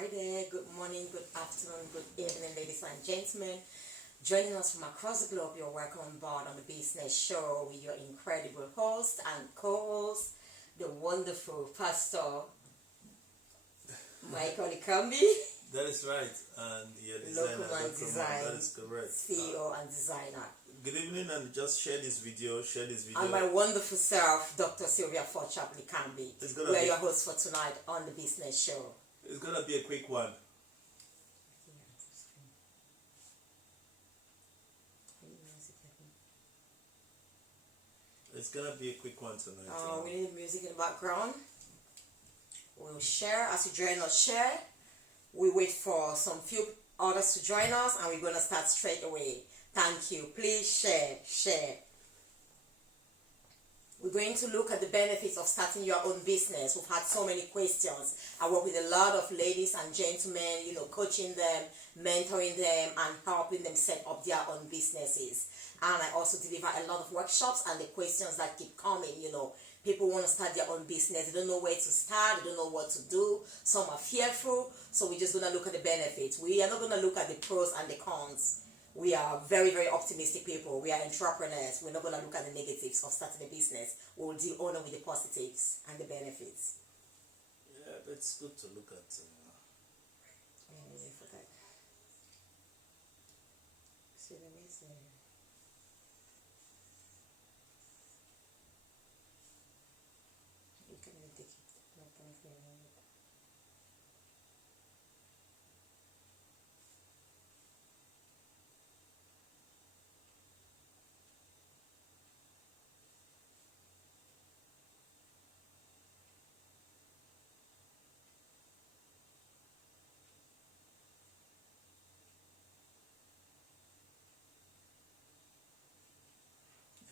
Hi there, good morning, good afternoon, good evening, ladies and gentlemen. Joining us from across the globe, you're welcome on board on the Business Show with your incredible host and co-host, the wonderful Pastor Michael Ikambi. That is right, and your designer, Local and design, that is correct. CEO and designer. Good evening, and just share this video. And my wonderful self, Dr. Sylvia Forchap Likambi. We are your hosts for tonight on the Business Show. It's gonna be a quick one. It's gonna be a quick one tonight. We need music in the background. We'll share as you join us. Share. We wait for some few others to join us, and we're gonna start straight away. Thank you. Please share. We're going to look at the benefits of starting your own business. We've had so many questions. I work with a lot of ladies and gentlemen, coaching them, mentoring them, and helping them set up their own businesses. And I also deliver a lot of workshops, and the questions that keep coming, people want to start their own business. They don't know where to start. They don't know what to do. Some are fearful. So we're just going to look at the benefits. We are not going to look at the pros and the cons. We are very, very optimistic people. We are entrepreneurs. We're not going to look at the negatives of starting a business. We'll deal only with the positives and the benefits. Yeah, but it's good to look at. For that. So let me see. You can take it.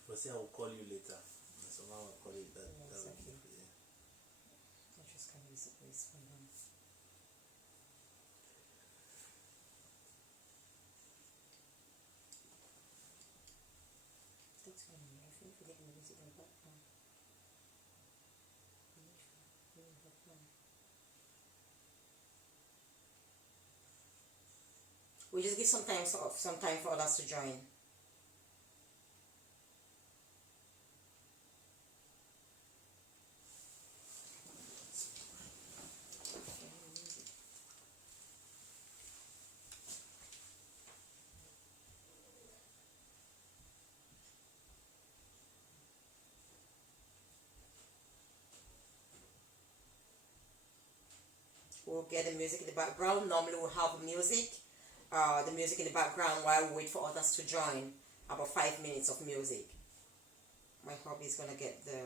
If I say I will call you later, somehow I'll call you that. Yes, that okay. yeah. I just can't use it for this one. That's fine. I think we get music in the background. We just give some time for others to join. We'll get the music in the background. Normally we'll have the music in the background while we wait for others to join. About 5 minutes of music. My hubby is gonna get the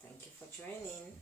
Thank you for joining.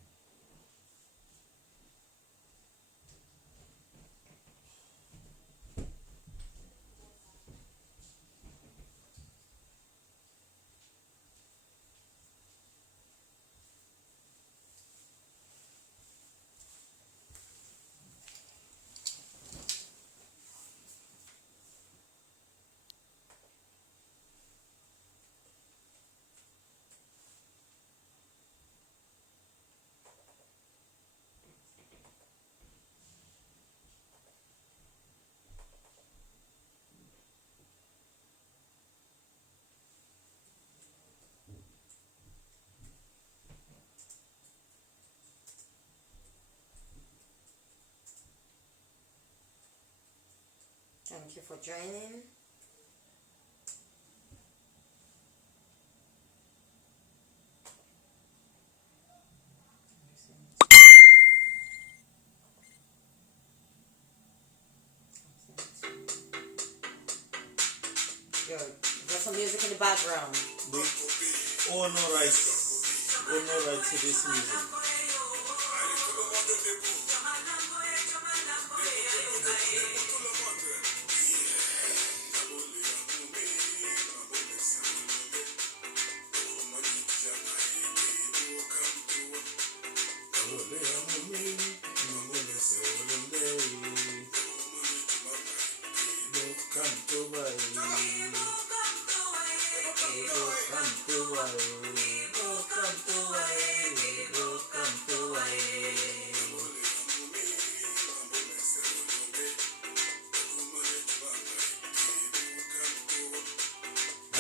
Thank you for joining. Good. Got some music in the background. Oh, no right to this music.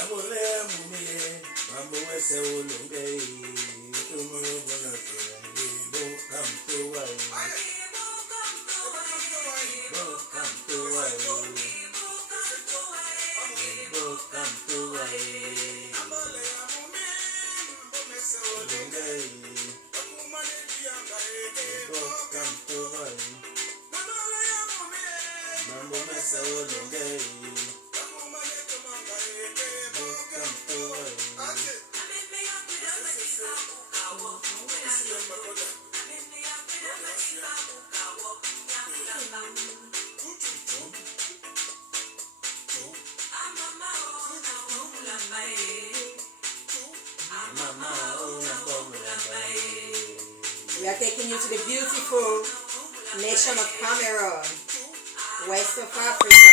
Abole mumie, mambo wese ulunge. Tomorrow gonna go come to wai. Come to wai. Come to wai. Ulunge. Come to wai. Mambo wese ulunge. We are taking you to the beautiful nation of Cameroon, West of Africa.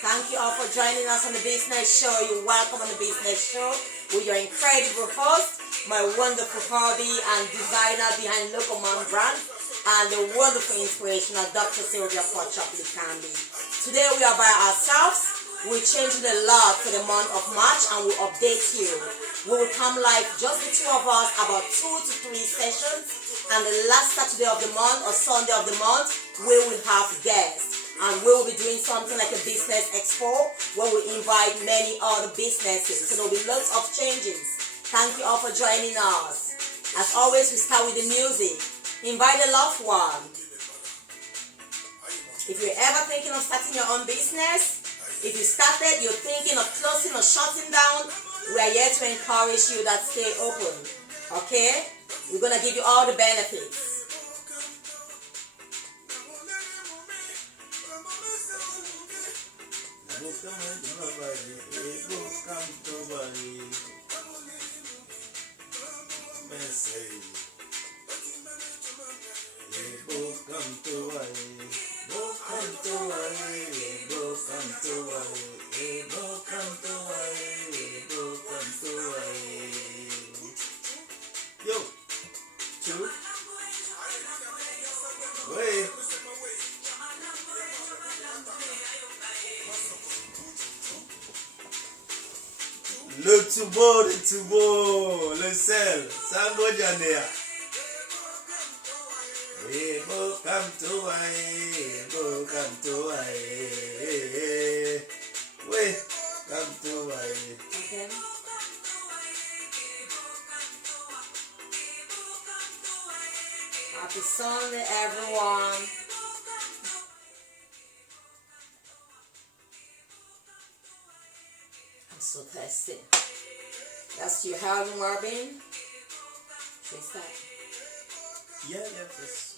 Thank you all for joining us on the Business Show. You're welcome on the Business Show with your incredible host, my wonderful hobby and designer behind Local Man brand, and the wonderful inspirational Dr. Sylvia Pochop-Likambi. Today we are by ourselves. We're changing a lot for the month of March and we'll update you. We will come live, just the two of us, about 2 to 3 sessions. And the last Saturday of the month or Sunday of the month, we will have guests. And we will be doing something like a business expo where we invite many other businesses. So there will be lots of changes. Thank you all for joining us. As always, we start with the music. Invite a loved one. If you're ever thinking of starting your own business, if you started, you're thinking of closing or shutting down, we are here to encourage you that stay open. Okay? We're going to give you all the benefits. Yo, two, wait. Le tubo, le sel, sango janea. Ebo come to wait, come to Okay. Happy Sunday, everyone. I'm so thirsty. That's your Harvey Marvin. What's that? Yeah, that's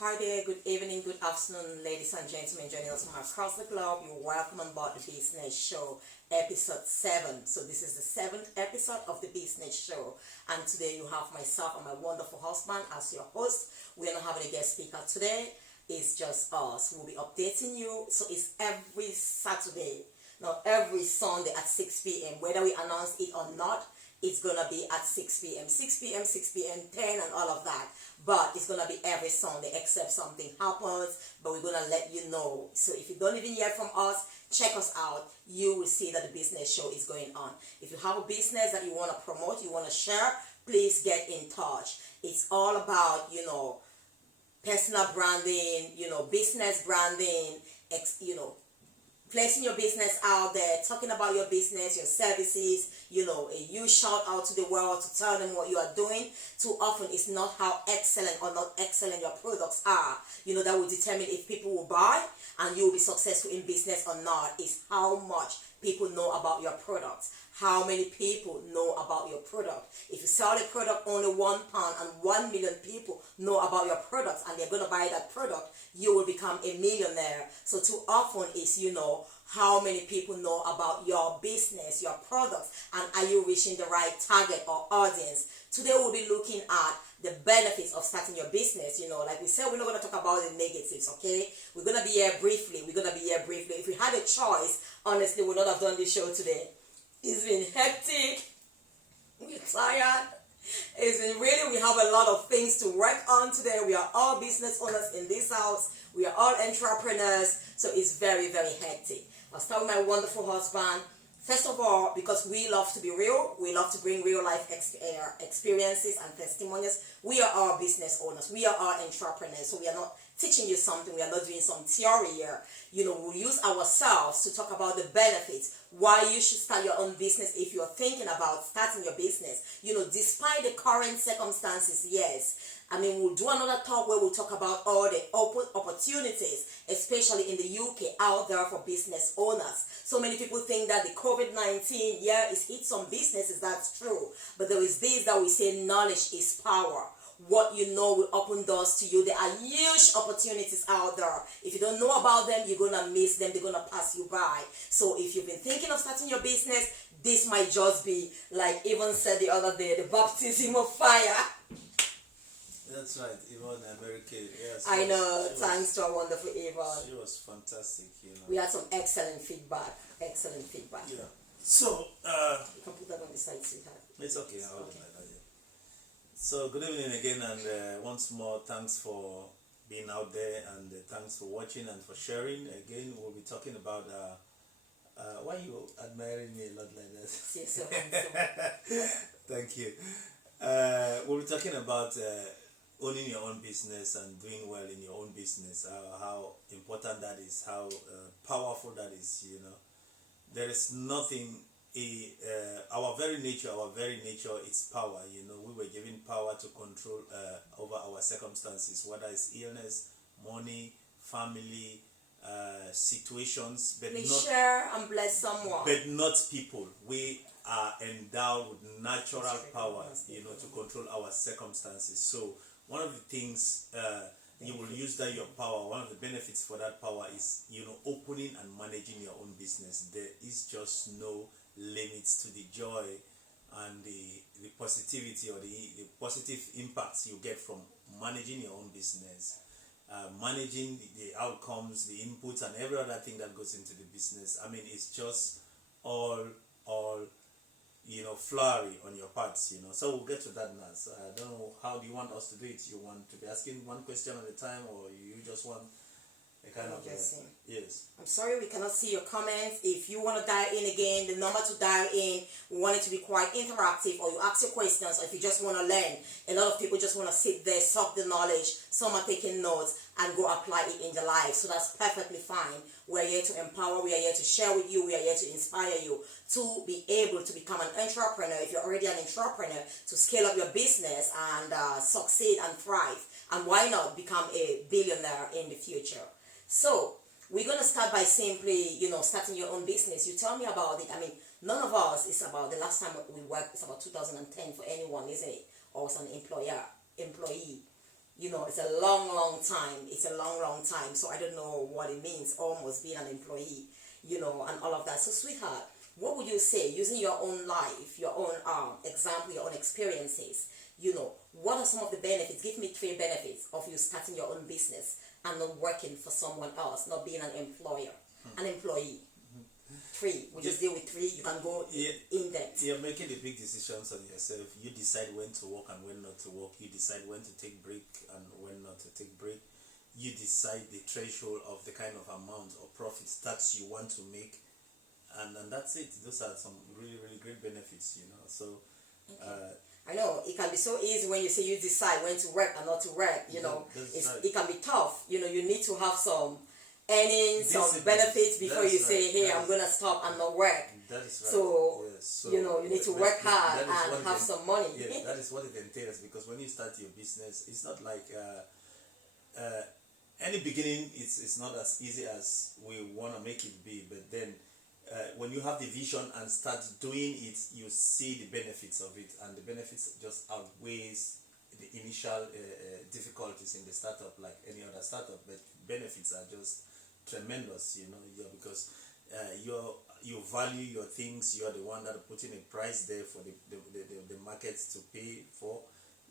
Hi there, good evening, good afternoon, ladies and gentlemen joining us from across the globe. You're welcome on board the Business Show, episode 7. So this is the 7th episode of the Business Show. And today you have myself and my wonderful husband as your host. We're not having a guest speaker today. It's just us. We'll be updating you. So it's every Saturday, no, every Sunday at 6 p.m. Whether we announce it or not, it's going to be at 6 p.m., 6 p.m., 6 p.m., 10 and all of that. But it's going to be every Sunday except something happens, but we're going to let you know. So if you don't even hear from us, check us out. You will see that the Business Show is going on. If you have a business that you want to promote, you want to share, please get in touch. It's all about, personal branding, business branding, placing your business out there, talking about your business, your services, a huge shout out to the world to tell them what you are doing. Too often it's not how excellent or not excellent your products are, that will determine if people will buy and you will be successful in business or not. Is how much people know about your product. How many people know about your product? If you sell a product only £1 and 1 million people know about your product and they're going to buy that product, you will become a millionaire. So too often is, how many people know about your business, your products, and are you reaching the right target or audience? Today we'll be looking at the benefits of starting your business. Like we said, we're not going to talk about the negatives, okay? We're going to be here briefly. If we had a choice, honestly, we would not have done this show today. It's been hectic. We're tired. It's been really, we have a lot of things to work on today. We are all business owners in this house. We are all entrepreneurs. So it's very, very hectic. I'll start with my wonderful husband. First of all, because we love to be real, we love to bring real life experiences and testimonials. We are all business owners. We are all entrepreneurs. So we are not teaching you something. We are not doing some theory here. We'll use ourselves to talk about the benefits, why you should start your own business if you're thinking about starting your business. Despite the current circumstances, yes. We'll do another talk where we'll talk about all the opportunities, especially in the UK, out there for business owners. So many people think that the COVID-19, it's hit some businesses, that's true. But there is this that we say knowledge is power. What you know will open doors to you. There are huge opportunities out there. If you don't know about them, you're going to miss them. They're going to pass you by. So if you've been thinking of starting your business, this might just be, like Yvonne said the other day, the baptism of fire. That's right, Yvonne America. Yes, I know, thanks to our wonderful Yvonne. She was fantastic, We had some excellent feedback. Yeah. So, you can put that on the side, sweetheart. It's okay, I'll do that. So, good evening again, and once more, thanks for being out there, and thanks for watching and for sharing. Again, we'll be talking about why are you admiring me a lot like that? Yes, so Thank you. We'll be talking about owning your own business and doing well in your own business, how important that is, how powerful that is. There is nothing, our very nature is power. We were given power to control over our circumstances, whether it's illness, money, family, situations, but please not share and bless someone. But not people. We are endowed with natural power, to control our circumstances. So one of the things you will use that your power. One of the benefits for that power is opening and managing your own business. There is just no limits to the joy and the positivity or the positive impacts you get from managing your own business. Managing the outcomes, the inputs, and every other thing that goes into the business. It's just all flowery on your parts. So we'll get to that now. So I don't know, how do you want us to do it? You want to be asking one question at a time, or you just want a kind of yes. I'm sorry we cannot see your comments. If you want to dial in again, the number to dial in, we want it to be quite interactive, or you ask your questions, or if you just want to learn. A lot of people just want to sit there, suck the knowledge. Some are taking notes and go apply it in their life. So that's perfectly fine. We're here to empower, we are here to share with you, we are here to inspire you to be able to become an entrepreneur. If you're already an entrepreneur, to scale up your business and succeed and thrive. And why not become a billionaire in the future? So we're going to start by simply, starting your own business. You tell me about it. None of us is about, the last time we worked, it's about 2010 for anyone, isn't it? Or as an employee. It's a long time. It's a long time. So I don't know what it means, almost being an employee, and all of that. So sweetheart, what would you say, using your own life, your own example, your own experiences, what are some of the benefits? Give me 3 benefits of you starting your own business and not working for someone else, not being an employee. 3. We just deal with 3. You can go in depth. You're making the big decisions on yourself. You decide when to work and when not to work. You decide when to take break and when not to take break. You decide the threshold of the kind of amount or profits that you want to make, and that's it. Those are some really great benefits. So. Okay. I know it can be so easy when you say you decide when to work and not to work. It can be tough. You need to have some earning some Discipline. benefits before That you is say, right. hey, That I'm is- going to stop and not work. That is right. So, Yes. So you know, you need to work hard that is what and it have some money. Yeah, that is what it entails, because when you start your business, it's not like any beginning. It's not as easy as we want to make it be, but then when you have the vision and start doing it, you see the benefits of it, and the benefits just outweighs the initial difficulties in the startup, like any other startup. But benefits are just tremendous, because you value your things. You are the one that are putting a price there for the markets to pay for.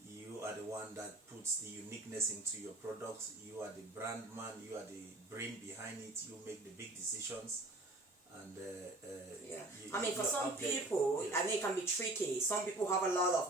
You are the one that puts the uniqueness into your products. You are the brand man. You are the brain behind it. You make the big decisions. And Yeah. I mean, for some people, I mean, it can be tricky. Some people have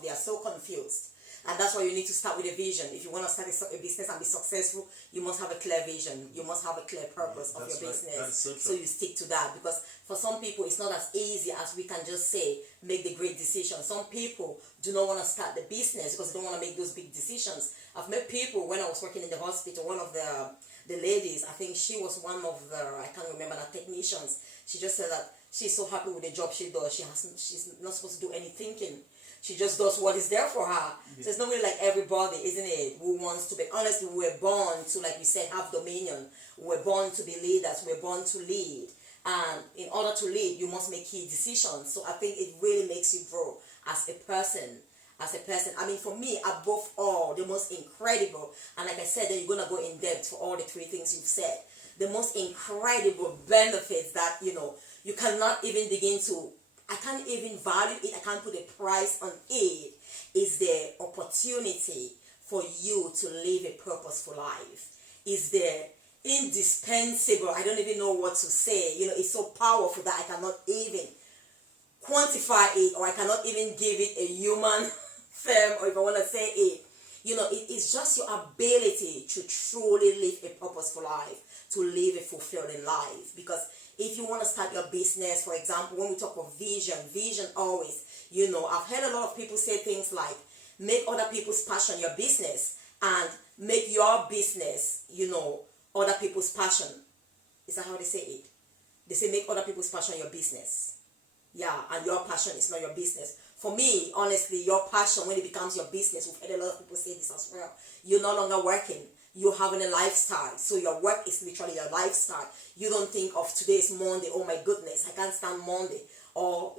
they are so confused. And that's why you need to start with a vision. If you want to start a business and be successful, you must have a clear vision. You must have a clear purpose of your business. That's so you stick to that. Because for some people, it's not as easy as we can just say, make the great decision. Some people do not want to start the business because they don't want to make those big decisions. I've met people when I was working in the hospital, one of the ladies, I think she was one of I can't remember, the technicians. She just said that she's so happy with the job she does. She's not supposed to do any thinking. She just does what is there for her. Yeah. So it's not really like everybody, isn't it, who wants to be. Honestly, we're born to, like you said, have dominion. We're born to be leaders. We're born to lead. And in order to lead, you must make key decisions. So I think it really makes you grow as a person. I mean, for me, above all, the most incredible, and like I said, then you're going to go in depth for all the three things you've said. The most incredible benefits that, you cannot even begin to, I can't even value it, I can't put a price on it, is the opportunity for you to live a purposeful life. Is the indispensable, I don't even know what to say, it's so powerful that I cannot even quantify it, or I cannot even give it a human term, or if I want to say it, it is just your ability to truly live a purposeful life, to live a fulfilling life. Because if you want to start your business, for example, when we talk of vision always, I've heard a lot of people say things like, make other people's passion your business, and make your business, other people's passion. Is that how they say it? They say make other people's passion your business. Yeah, and your passion is not your business. For me, honestly, your passion, when it becomes your business, we've heard a lot of people say this as well, you're no longer working. You're having a lifestyle. So your work is literally your lifestyle. You don't think of today is Monday, oh my goodness, I can't stand Monday. Or,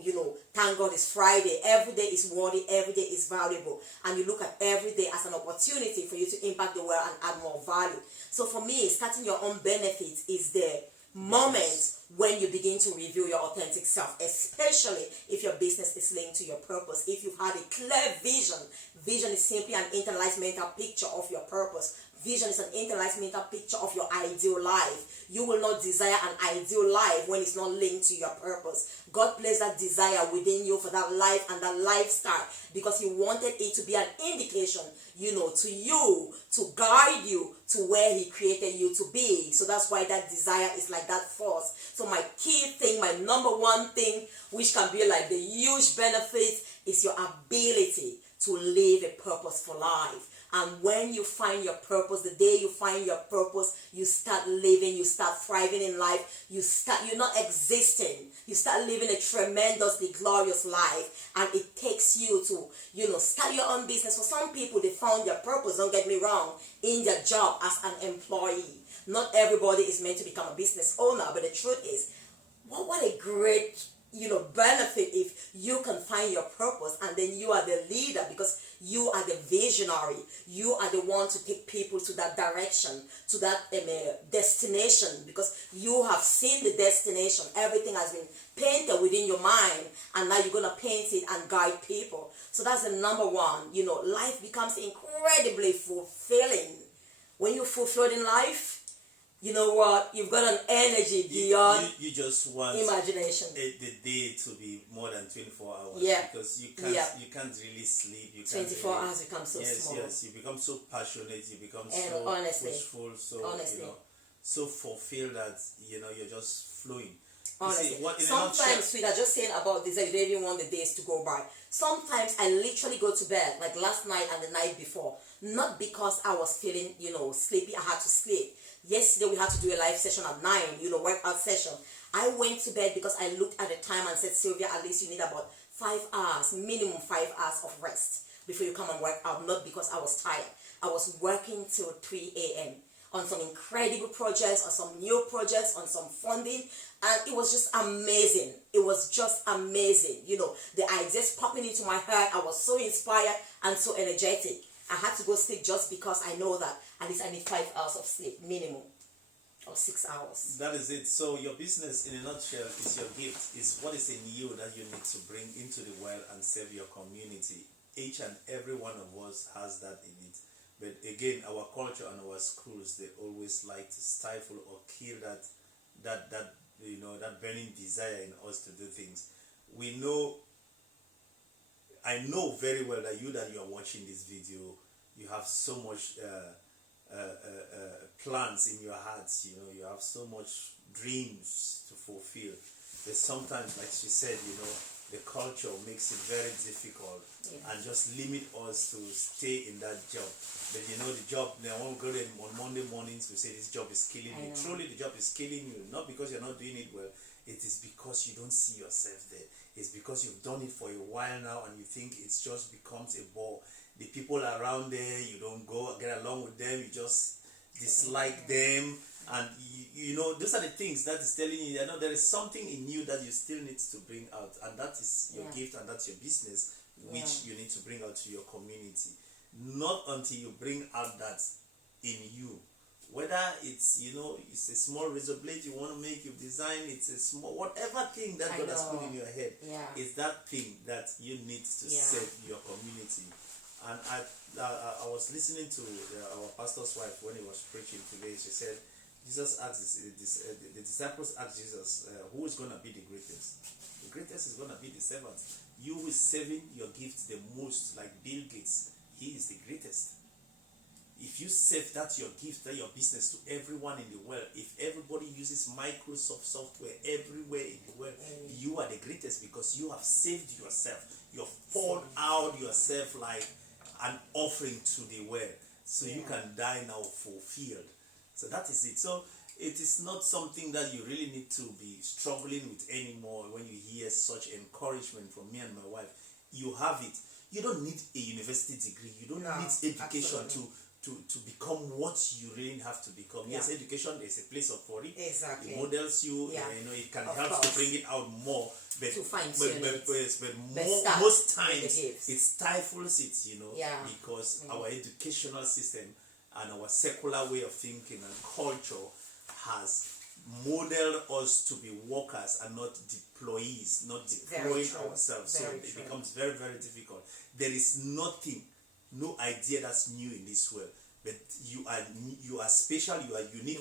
thank God it's Friday. Every day is worthy, every day is valuable. And you look at every day as an opportunity for you to impact the world and add more value. So for me, starting your own benefits is the moment when you begin to reveal your authentic self, especially if your business is linked to your purpose. If you've had a clear vision is simply an internalized mental picture of your purpose. Vision is an internalized mental picture of your ideal life. You will not desire an ideal life when it's not linked to your purpose. God placed that desire within you for that life and that lifestyle because He wanted it to be an indication, to you, to guide you to where He created you to be. So that's why that desire is like that force. So my key thing, my number one thing, which can be like the huge benefit, is your ability to live a purposeful life. And when you find your purpose, the day you find your purpose, you start living, you start thriving in life, you're not existing, you start living a tremendously glorious life. And it takes you to, start your own business. For some people, they found their purpose, don't get me wrong, in their job as an employee. Not everybody is meant to become a business owner, but the truth is, what a great benefit if you can find your purpose and then you are the leader, because you are the visionary. You are the one to take people to that direction, to that destination, because you have seen the destination. Everything has been painted within your mind, and now you're going to paint it and guide people. So that's the number one. Life becomes incredibly fulfilling. When you're fulfilled in life, you know what? You've got an energy beyond you just want imagination. The day to be more than 24 hours. Yeah. Because you can't really sleep. 24 hours become so small. Yes, you become so passionate. You become and so honestly, pushful. So so fulfilled that you're just flowing. Honestly, sometimes, sweetheart, just saying about this, I don't even want the days to go by. Sometimes I literally go to bed, like last night and the night before, not because I was feeling, sleepy, I had to sleep. Yesterday we had to do a live session at 9, workout session. I went to bed because I looked at the time and said, Sylvia, at least you need about 5 hours, minimum 5 hours of rest before you come and work out. Not because I was tired. I was working till 3 a.m. on some incredible projects, on some new projects, on some funding, and it was just amazing. It was just amazing. The ideas popping into my head. I was so inspired and so energetic. I had to go sleep just because I know that at least I need 5 hours of sleep minimum, or 6 hours. That is it. So your business, in a nutshell, is your gift. Is what is in you that you need to bring into the world and serve your community. Each and every one of us has that in it. But again, our culture and our schools, they always like to stifle or kill that burning desire in us to do things. I know very well that you are watching this video, you have so much plans in your hearts. You have so much dreams to fulfill. But sometimes, like she said, the culture makes it very difficult and just limit us to stay in that job. But the job, they won't go there on Monday mornings to say this job is killing you. Truly, the job is killing you, not because you're not doing it well. It is because you don't see yourself there. It's because you've done it for a while now and you think it's just becomes a bore. The people around there, you don't get along with them, you just dislike them. And those are the things that is telling you that there is something in you that you still need to bring out, and that is your gift and that's your business, which you need to bring out to your community. Not until you bring out that in you, whether it's it's a small razor blade you want to make, you design, it's a small whatever thing that God has put in your head, it's that thing that you need to serve your community. And I was listening to our pastor's wife when he was preaching today. She said, Jesus asked the disciples asked Jesus, who is going to be the greatest? The greatest is going to be the servant. You who is serving your gift the most, like Bill Gates, he is the greatest. If you serve that your gift, that your business to everyone in the world, if everybody uses Microsoft software everywhere in the world, you are the greatest because you have saved yourself. You have poured out yourself like an offering to the world. So you can die now fulfilled. So that is it. So it is not something that you really need to be struggling with anymore when you hear such encouragement from me and my wife. You have it. You don't need a university degree. You don't need education to become what you really have to become. Yes, education is a place for it. Exactly. It models you. It can help to bring it out more. But to fine-tune most times it stifles it. Because our educational system and our secular way of thinking and culture has modeled us to be workers and not deployees, not deploying ourselves. So it becomes very, very difficult. There is no idea that's new in this world. But you are special, you are unique,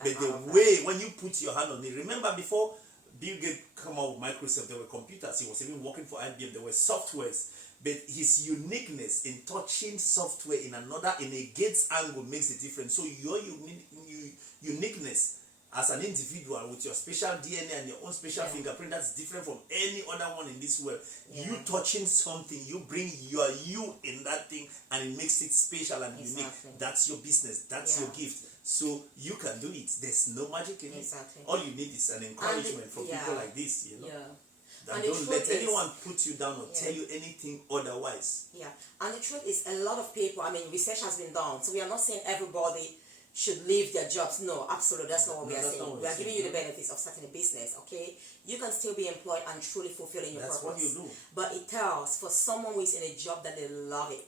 but the way when you put your hand on it, remember before Bill Gates came out with Microsoft, there were computers, he was even working for IBM, there were softwares. But his uniqueness in touching software in a Gates angle makes a difference. So your uniqueness as an individual with your special DNA and your own special fingerprint that's different from any other one in this world. You touching something, you bring you in that thing and it makes it special and unique. That's your business, that's your gift. So you can do it. There's no magic in it. All you need is an encouragement from people like this, And don't let anyone put you down or tell you anything otherwise. And the truth is, a lot of people, research has been done, so we are not saying everybody should leave their jobs. No, absolutely, that's not what we are saying. We are giving you the benefits of starting a business, okay? You can still be employed and truly fulfilling your purpose. That's what you do. But it tells, for someone who is in a job that they love it,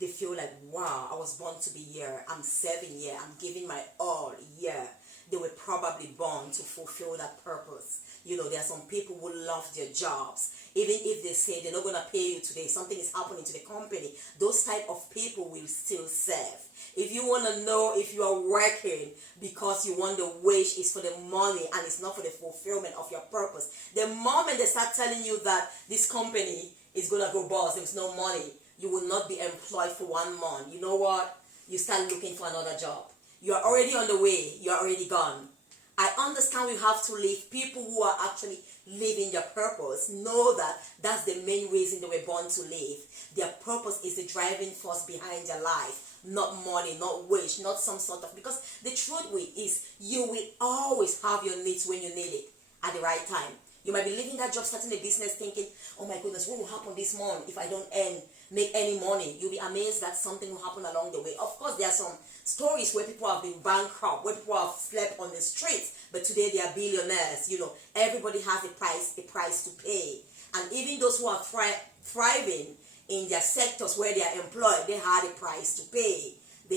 they feel like, wow, I was born to be here, I'm serving here, I'm giving my all here. They were probably born to fulfill that purpose. There are some people who love their jobs. Even if they say they're not going to pay you today, something is happening to the company, those type of people will still serve. If you want to know if you are working because you want the wage is for the money and it's not for the fulfillment of your purpose, the moment they start telling you that this company is going to go bust, there's no money, you will not be employed for 1 month. You know what? You start looking for another job. You are already on the way. You are already gone. I understand we have to leave people who are actually living your purpose, know that that's the main reason they were born to live. Their purpose is the driving force behind their life, not money, not wage, not some sort of, because the truth is you will always have your needs when you need it at the right time. You might be leaving that job, starting a business, thinking, oh my goodness, what will happen this month if I don't make any money? You'll be amazed that something will happen along the way. Of course, there are some stories where people have been bankrupt, where people have slept on the streets, but today they are billionaires. Everybody has a price to pay. And even those who are thriving in their sectors where they are employed, they had a price to pay. They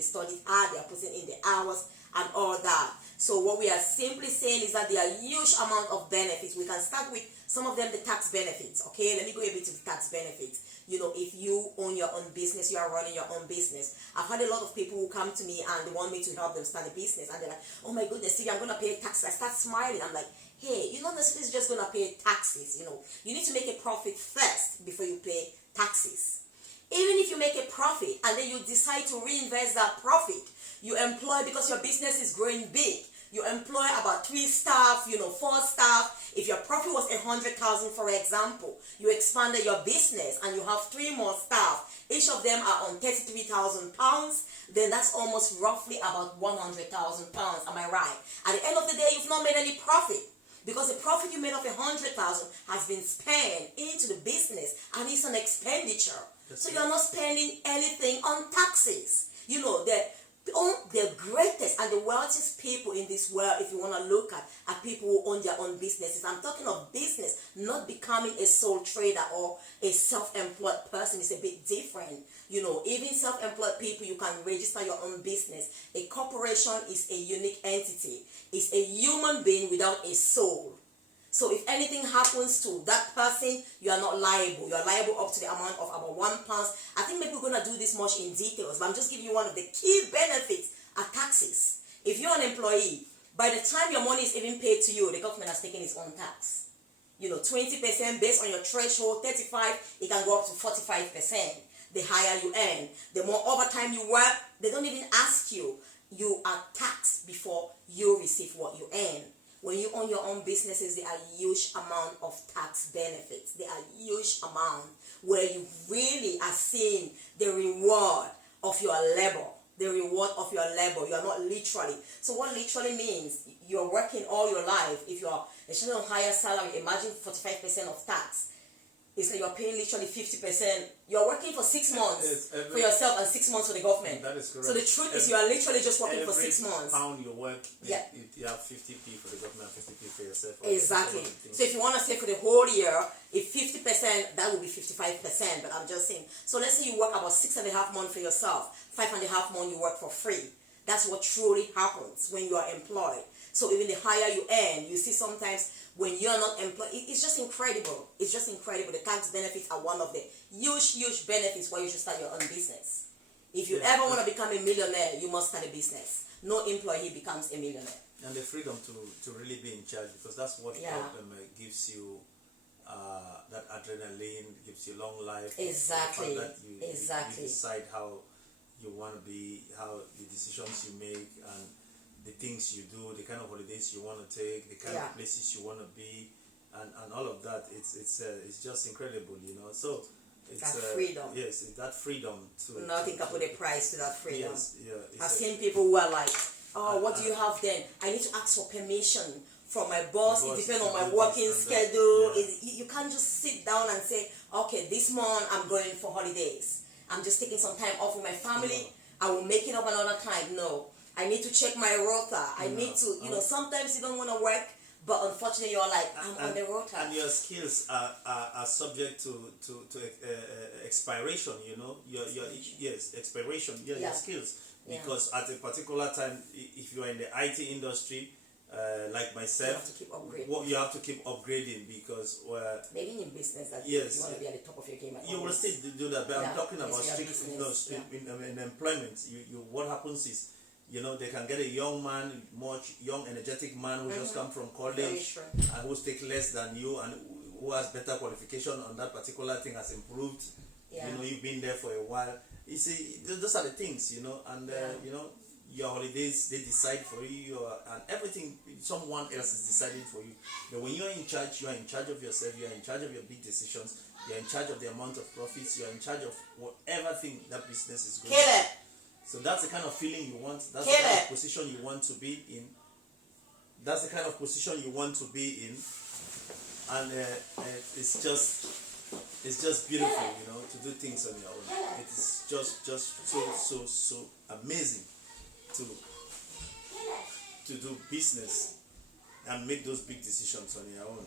studied hard, they are putting in the hours and all that. So what we are simply saying is that there are huge amount of benefits. We can start with some of them, the tax benefits. Okay, let me go a bit to the tax benefits. If you own your own business, you are running your own business. I've had a lot of people who come to me and they want me to help them start a business, and they're like, oh my goodness, see, I'm going to pay taxes. I start smiling. I'm like, hey, you're not necessarily just going to pay taxes. You need to make a profit first before you pay taxes. Even if you make a profit and then you decide to reinvest that profit, you employ, because your business is growing big, you employ about 3 staff, 4 staff. If your profit was 100,000, for example, you expanded your business and you have 3 more staff. Each of them are on 33,000 pounds. Then that's almost roughly about 100,000 pounds. Am I right? At the end of the day, you've not made any profit, because the profit you made of 100,000 has been spent into the business, and it's an expenditure. So you're not spending anything on taxes. The greatest and the wealthiest people in this world, if you want to look at, are people who own their own businesses. I'm talking of business, not becoming a sole trader or a self-employed person. Is a bit different. Even self-employed people, you can register your own business. A corporation is a unique entity. It's a human being without a soul. So if anything happens to that person, you are not liable. You are liable up to the amount of about £1. I think maybe we're going to do this much in details, but I'm just giving you one of the key benefits are taxes. If you're an employee, by the time your money is even paid to you, the government has taken its own tax. 20% based on your threshold, 35, it can go up to 45%. The higher you earn, the more overtime you work, they don't even ask you. You are taxed before you receive what you earn. When you own your own businesses, there are huge amount of tax benefits. There are huge amount where you really are seeing the reward of your labor. The reward of your labor. You are not literally. So what literally means, you're working all your life. If you're on higher salary, imagine 45% of tax. It's like you're paying literally 50%. You're working for 6 months for yourself and 6 months for the government. That is correct. So the truth is you are literally just working for 6 months. Pound you work, you have 50p for the government and 50p for yourself. Exactly. So if you want to say for the whole year, if 50%, that would be 55%. But I'm just saying. So let's say you work about 6.5 months for yourself, 5.5 months you work for free. That's what truly happens when you are employed. So even the higher you earn, you see sometimes when you're not employed, it's just incredible. It's just incredible. The tax benefits are one of the huge benefits why you should start your own business. If you ever want to become a millionaire, you must start a business. No employee becomes a millionaire. And the freedom to really be in charge, because that's what gives you that adrenaline, gives you long life. Exactly. That you decide how you want to be, how the decisions you make, and the things you do, the kind of holidays you want to take, the kind of places you want to be, and all of that. It's just incredible, So it's that freedom. Yes, it's that freedom to. Nothing can put a price to that freedom. Yes, I've seen people who are like, oh, what do you have then? I need to ask for permission from my boss. It depends on my working schedule. You can't just sit down and say, okay, this month I'm going for holidays. I'm just taking some time off with my family. I will make it up another time. No. I need to check my rota. I need to, sometimes you don't want to work, but unfortunately you're like, I'm on the rota. And your skills are subject to expiration, expiration, your skills. Because at a particular time, if you are in the IT industry, like myself, you have to keep upgrading. You have to keep upgrading because maybe in business that you want to be at the top of your game. You will still do that, but I'm talking about strict in employment. What happens is, they can get a young man, young energetic man who just come from college and who's take less than you and who has better qualification on that particular thing, has improved. You've been there for a while. You see, those are the things, and your holidays, they decide for you, and everything someone else is deciding for you. But when you are in charge of yourself, you are in charge of your big decisions, you are in charge of the amount of profits, you are in charge of whatever thing that business is going Kill to. it. So that's the kind of feeling you want, that's Kill the kind it. of position you want to be in. That's the kind of position you want to be in. And it's just beautiful, you know, to do things on your own. It is just so amazing to do business and make those big decisions on your own.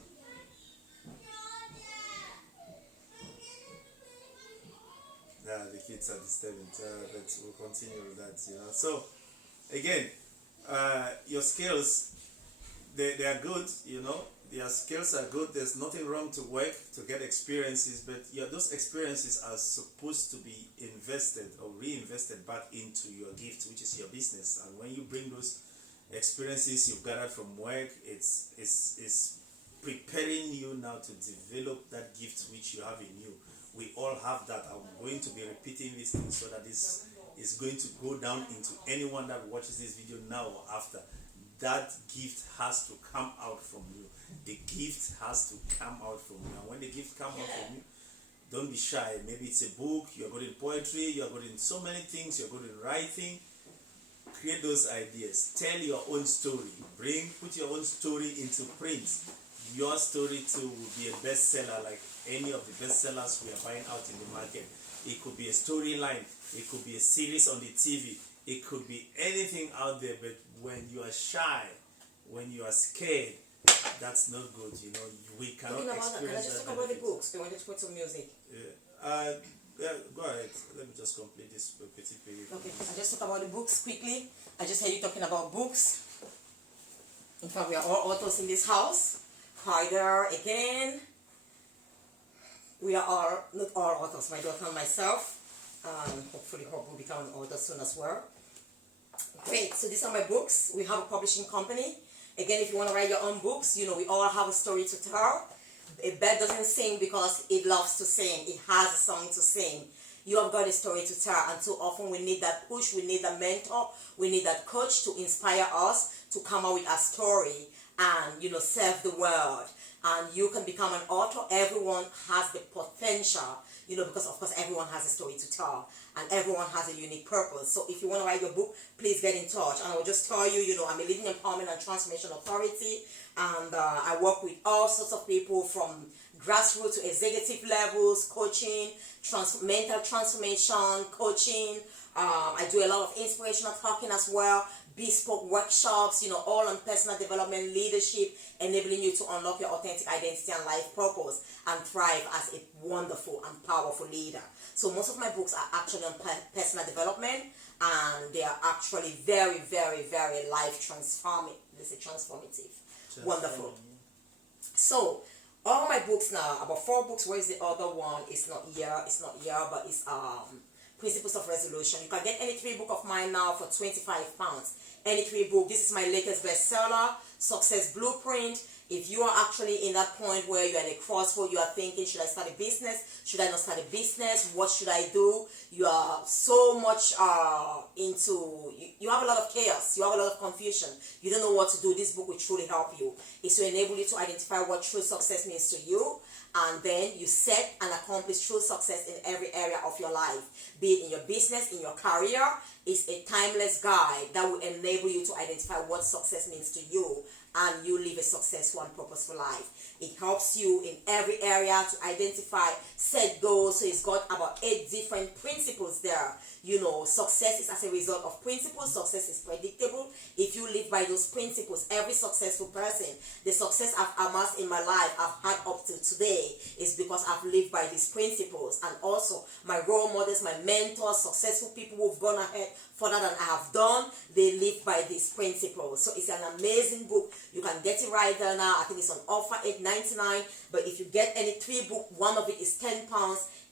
Yeah, the kids are disturbing, but we'll continue with that, you know. So again, your skills, they are good, you know. Your skills are good. There's nothing wrong to work to get experiences, but those experiences are supposed to be invested or reinvested back into your gift, which is your business. And when you bring those experiences you've gathered from work, it's preparing you now to develop that gift which you have in you. We all have that. I'm going to be repeating this thing so that this is going to go down into anyone that watches this video now or after. That gift has to come out from you. The gift has to come out from you. And when the gift comes out from you, don't be shy. Maybe it's a book, you're good in poetry, you're good in so many things, you're good in writing. Create those ideas. Tell your own story. Put your own story into print. Your story too will be a bestseller like any of the bestsellers we are buying out in the market. It could be a storyline. It could be a series on the TV. It could be anything out there, but when you are shy, when you are scared, that's not good, you know. We cannot experience that. Can I just talk about the books? Do you want to put some music? Yeah, go ahead. Let me just complete this petit period. Okay, I just talk about the books quickly. I just heard you talking about books. In fact, we are all authors in this house. Hi there again. We are all, not all authors, my daughter and myself. Hopefully hope we'll become an author soon as well. Great, so these are my books. We have a publishing company. Again, if you want to write your own books, you know, we all have a story to tell. A bird doesn't sing because it loves to sing. It has a song to sing. You have got a story to tell, and too often we need that push, we need that mentor, we need that coach to inspire us to come out with a story and, you know, serve the world. And you can become an author. Everyone has the potential, you know, because of course everyone has a story to tell and everyone has a unique purpose. So if you want to write your book, please get in touch. And I will just tell you, you know, I'm a leading empowerment and transformation authority, and I work with all sorts of people from grassroots to executive levels, coaching, mental transformation, coaching. I do a lot of inspirational talking as well, bespoke workshops, you know, all on personal development, leadership, enabling you to unlock your authentic identity and life purpose and thrive as a wonderful and powerful leader. So most of my books are actually on personal development, and they are actually very, very, very life transforming. This is transformative. Wonderful. So all my books now, about 4 books. Where is the other one? It's not here, but it's Principles of Resolution. You can get any 3 book of mine now for £25. Any 3 book. This is my latest bestseller, Success Blueprint. If you are actually in that point where you're at a crossroad, you are thinking, should I start a business? Should I not start a business? What should I do? You are so much you have a lot of chaos. You have a lot of confusion. You don't know what to do. This book will truly help you. It's to enable you to identify what true success means to you. And then you set and accomplish true success in every area of your life, be it in your business, in your career. It's a timeless guide that will enable you to identify what success means to you, and you live a successful and purposeful life. It helps you in every area to identify, set goals. So it's got about 8 different principles there. You know, success is as a result of principles. Success is predictable. If you live by those principles, every successful person, the success I've amassed in my life, I've had up to today, is because I've lived by these principles. And also, my role models, my mentors, successful people who've gone ahead further than I have done, they live by these principles. So it's an amazing book. You can get it right there now. I think it's on offer, $8.99. But if you get any 3 book, one of it is £10.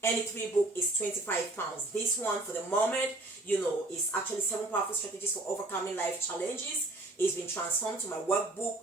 Any 3 book is £25. This one, for the moment, you know, is actually 7 powerful strategies for overcoming life challenges. It's been transformed to my workbook,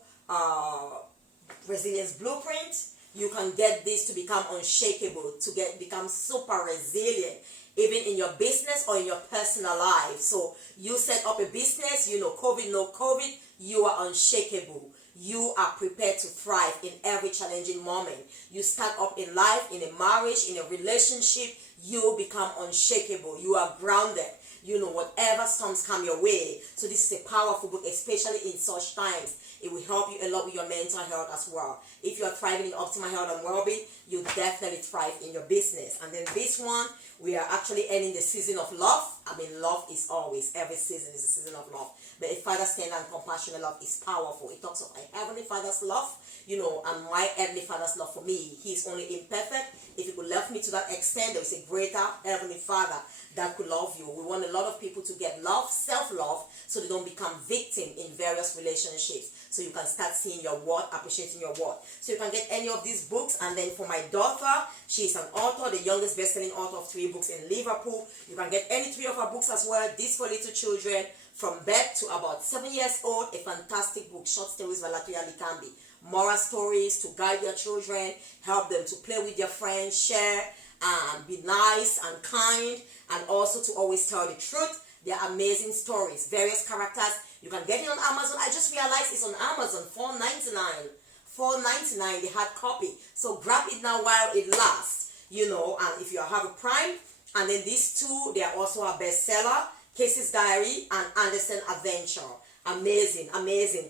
Resilience Blueprint. You can get this to become unshakable, to become super resilient, even in your business or in your personal life. So you set up a business, COVID, no COVID, you are unshakable. You are prepared to thrive in every challenging moment. You start up in life, in a marriage, in a relationship, you become unshakable. You are grounded. Whatever storms come your way. So this is a powerful book, especially in such times. It will help you a lot with your mental health as well. If you are thriving in optimal health and well-being, you definitely thrive in your business. And then this one, we are actually ending the season of love. Love is always, every season is a season of love. But a father's tender and compassionate love is powerful. It talks of my heavenly father's love, and my earthly father's love for me. He's only imperfect. If he could love me to that extent, there is a greater heavenly father that could love you. We want a lot of people to get love, self-love, so they don't become victim in various relationships. So you can start seeing your worth, appreciating your worth. So you can get any of these books. And then for my daughter, she's an author, the youngest best-selling author of 3 books in Liverpool. You can get any 3 of her books as well. This for little children from birth to about 7 years old. A fantastic book, Short Stories by Latoya Likambi. Moral stories to guide your children, help them to play with their friends, share, and be nice and kind, and also to always tell the truth. They are amazing stories, various characters. You can get it on Amazon. I just realized it's on Amazon, $4.99. $4.99, the hard copy. So grab it now while it lasts, and if you have a Prime. And then these 2, they are also a bestseller, Casey's Diary and Anderson Adventure. Amazing, amazing.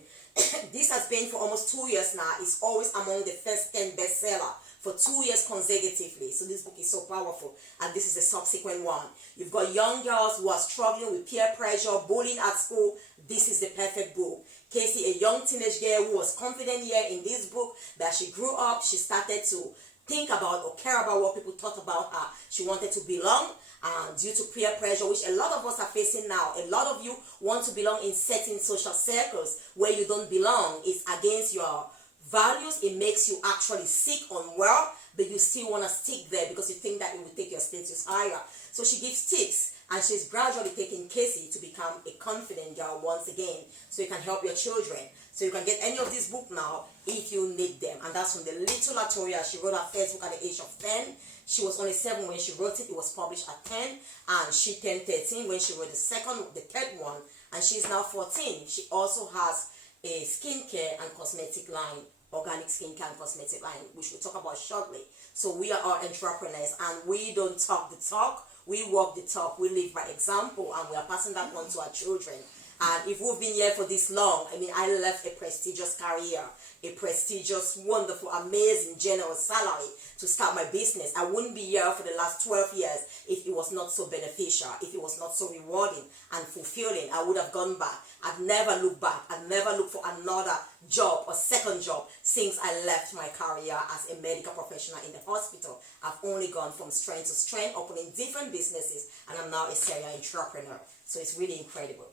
This has been for almost 2 years now. It's always among the first 10 bestseller for 2 years consecutively. So this book is so powerful, and this is the subsequent one. You've got young girls who are struggling with peer pressure, bullying at school. This is the perfect book. Casey, a young teenage girl who was confident here in this book, that she grew up, she started to think about or care about what people thought about her. She wanted to belong, and due to peer pressure, which a lot of us are facing now, a lot of you want to belong in certain social circles where you don't belong. It's against your values. It makes you actually sick, unwell, but you still want to stick there because you think that it will take your status higher. So she gives tips, and she's gradually taking Casey to become a confident girl once again, so you can help your children. So you can get any of these books now if you need them. And that's from the little Latoya. She wrote her first book at the age of 10. She was only 7 when she wrote it. It was published at 10, and she turned 13 when she wrote the third one, and she's now 14. She also has a skincare and cosmetic line, organic skincare and cosmetic line, which we'll talk about shortly. So we are all entrepreneurs, and we don't talk the talk, we walk the talk, we live by example, and we are passing that on to our children. And if we've been here for this long, I left a prestigious career, a prestigious, wonderful, amazing, generous salary to start my business. I wouldn't be here for the last 12 years if it was not so beneficial, if it was not so rewarding and fulfilling. I would have gone back. I've never looked back. I've never looked for another job or second job since I left my career as a medical professional in the hospital. I've only gone from strength to strength, opening different businesses, and I'm now a serial entrepreneur. So it's really incredible.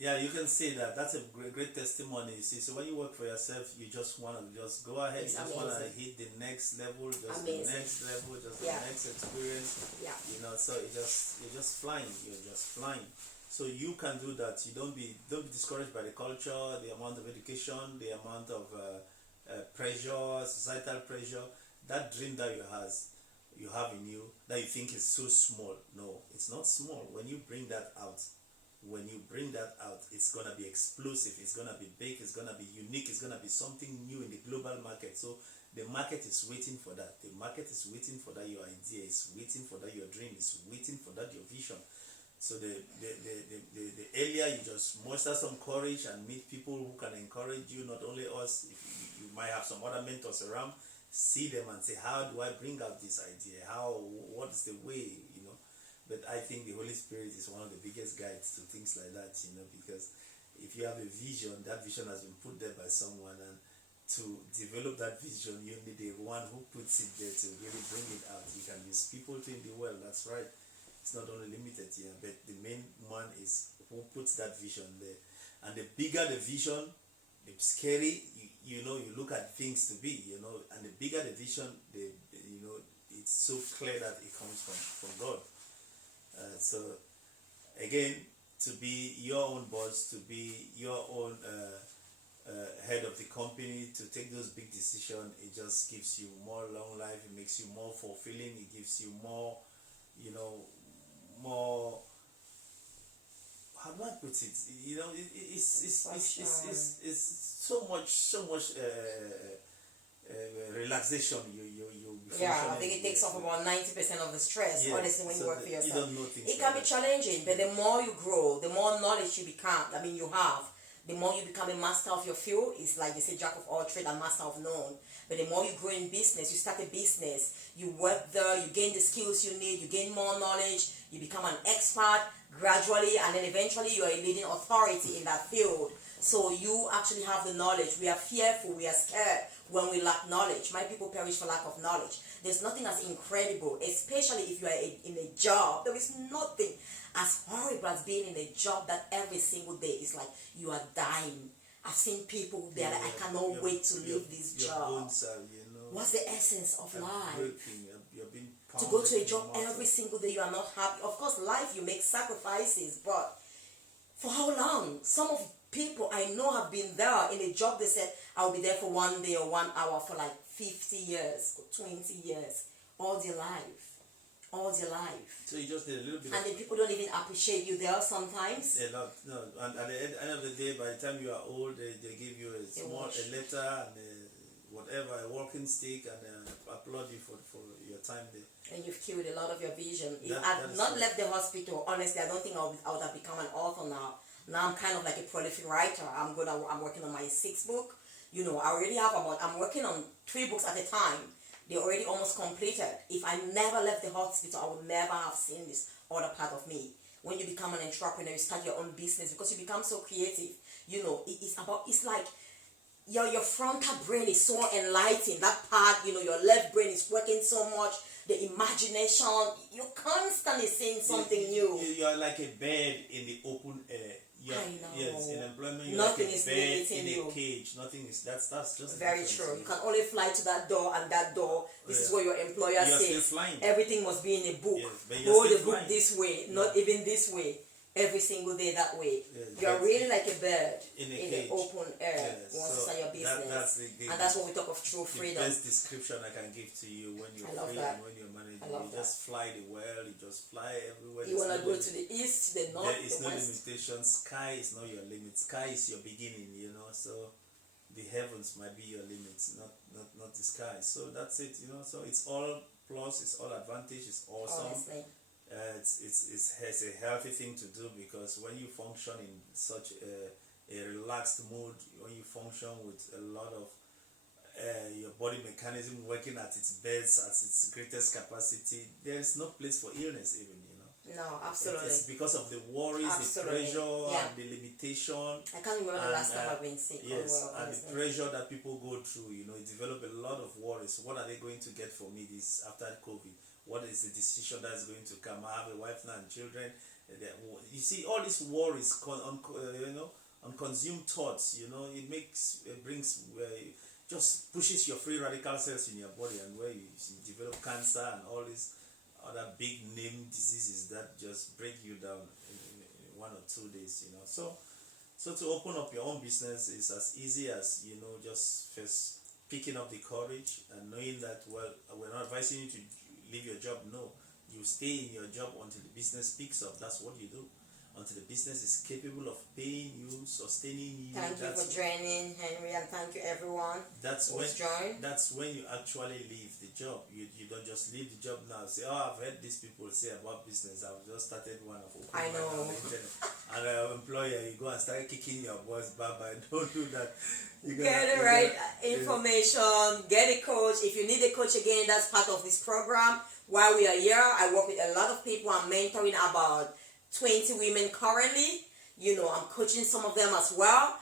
Yeah, you can see that. That's a great testimony. You see, so when you work for yourself, you just want to just go ahead. It's you just want to hit the next level, just the next level, just the next experience. Yeah. So you're just flying. You're just flying. So you can do that. You don't be discouraged by the culture, the amount of education, the amount of pressure, societal pressure. That dream that you have in you that you think is so small. No, it's not small. When you bring that out, it's gonna be explosive. It's gonna be big. It's gonna be unique. It's gonna be something new in the global market. So the market is waiting for that. The market is waiting for that. Your idea is waiting for that. Your dream is waiting for that. Your vision. So the earlier you just muster some courage and meet people who can encourage you, not only us. If you might have some other mentors around. See them and say, how do I bring out this idea? What is the way? But I think the Holy Spirit is one of the biggest guides to things like that, because if you have a vision, that vision has been put there by someone, and to develop that vision, you need the one who puts it there to really bring it out. You can use people to in the world, that's right. It's not only limited here, but the main one is who puts that vision there. And the bigger the vision, the scary, you look at things to be, and the bigger the vision, it's so clear that it comes from God. So again, to be your own boss, to be your own head of the company to take those big decisions. It just gives you more long life. It makes you more fulfilling. It gives you more, you know, more. How do I put it? You know, it's so much relaxation. You Yeah, I think it takes off about 90% of the stress, yes. honestly, when you work for yourself. You don't know things It can be challenging, but the more you grow, the more knowledge you become, you have, the more you become a master of your field. It's like they say, jack of all trades and master of none. But the more you grow in business, you start a business, you work there, you gain the skills you need, you gain more knowledge, you become an expert gradually, and then eventually you are a leading authority in that field. So you actually have the knowledge. We are fearful, we are scared when we lack knowledge. My people perish for lack of knowledge. There's nothing as incredible, especially if you are in a job. There is nothing as horrible as being in a job that every single day is like you are dying. I've seen people there that I cannot wait to leave this job. Bones are, what's the essence of life? You're being To go to a job every single day, you are not happy. Of course, life, you make sacrifices, but for how long? Some of people I know have been there in a job. They said I'll be there for 1 day or 1 hour for like 50 years or 20 years, all their life. So you just did a little bit. And then people don't even appreciate you there sometimes. They're not, no. And at the end of the day, by the time you are old, they give you a letter and whatever, a walking stick, and applaud you for your time there. And you've killed a lot of your vision. If I'd not left the hospital, honestly, I don't think I would have become an author now. Now I'm kind of like a prolific writer. I'm working on my 6th book. I already have I'm working on 3 books at a time. They're already almost completed. If I never left the hospital, I would never have seen this other part of me. When you become an entrepreneur, you start your own business because you become so creative. It's like your frontal brain is so enlightened. That part, your left brain is working so much. The imagination, you're constantly seeing something new. You're like a bird in the open air. I know. Yes, in employment, you're nothing like a is bird limiting in you. a cage. Nothing is that's just very true. You can only fly to that door and that door. This is what your employer you're says. still flying. Everything must be in a book. Yes, hold the still book flying. this way, not even this way. Every single day that way. Yes, you're really like a bird in the open air. Yes. Once you start your business. And that's what we talk of true freedom. The best description I can give to you when you're free and when you're managing. You just fly the world. You just fly everywhere. You want to go to the east, the north, there is the no west. limitation. Sky is not your limit. Sky is your beginning. So the heavens might be your limits, not the sky. So that's it. So it's all plus. It's all advantage. It's awesome. Honestly. It's a healthy thing to do, because when you function in such a relaxed mood, when you function with a lot of your body mechanism working at its best, at its greatest capacity, there's no place for illness even, No, absolutely. It's because of the worries, the pressure, and the limitation. I can't remember the last time I've been sick. Yes, and the pressure that people go through, it develop a lot of worries. What are they going to get from me this after COVID? What is the decision that's going to come? I have a wife now and children. You see, all these worries, unconsumed thoughts. It brings, just pushes your free radical cells in your body, and where you develop cancer and all these other big name diseases that just break you down in 1 or 2 days. So to open up your own business is as easy as just first picking up the courage and knowing that, well, we're not advising you to leave your job. No, you stay in your job until the business picks up. That's what you do, until the business is capable of paying you, sustaining you. Thank you for joining, Henry, and thank you everyone. That's when you actually leave the job. You don't just leave the job now. Say, I've heard these people say about business. I've just started one of them. I know. And an employer, you go and start kicking your boss back. Don't do that. Get the right information, get a coach. If you need a coach, again, that's part of this program. While we are here, I work with a lot of people. I'm mentoring about 20 women currently. I'm coaching some of them as well.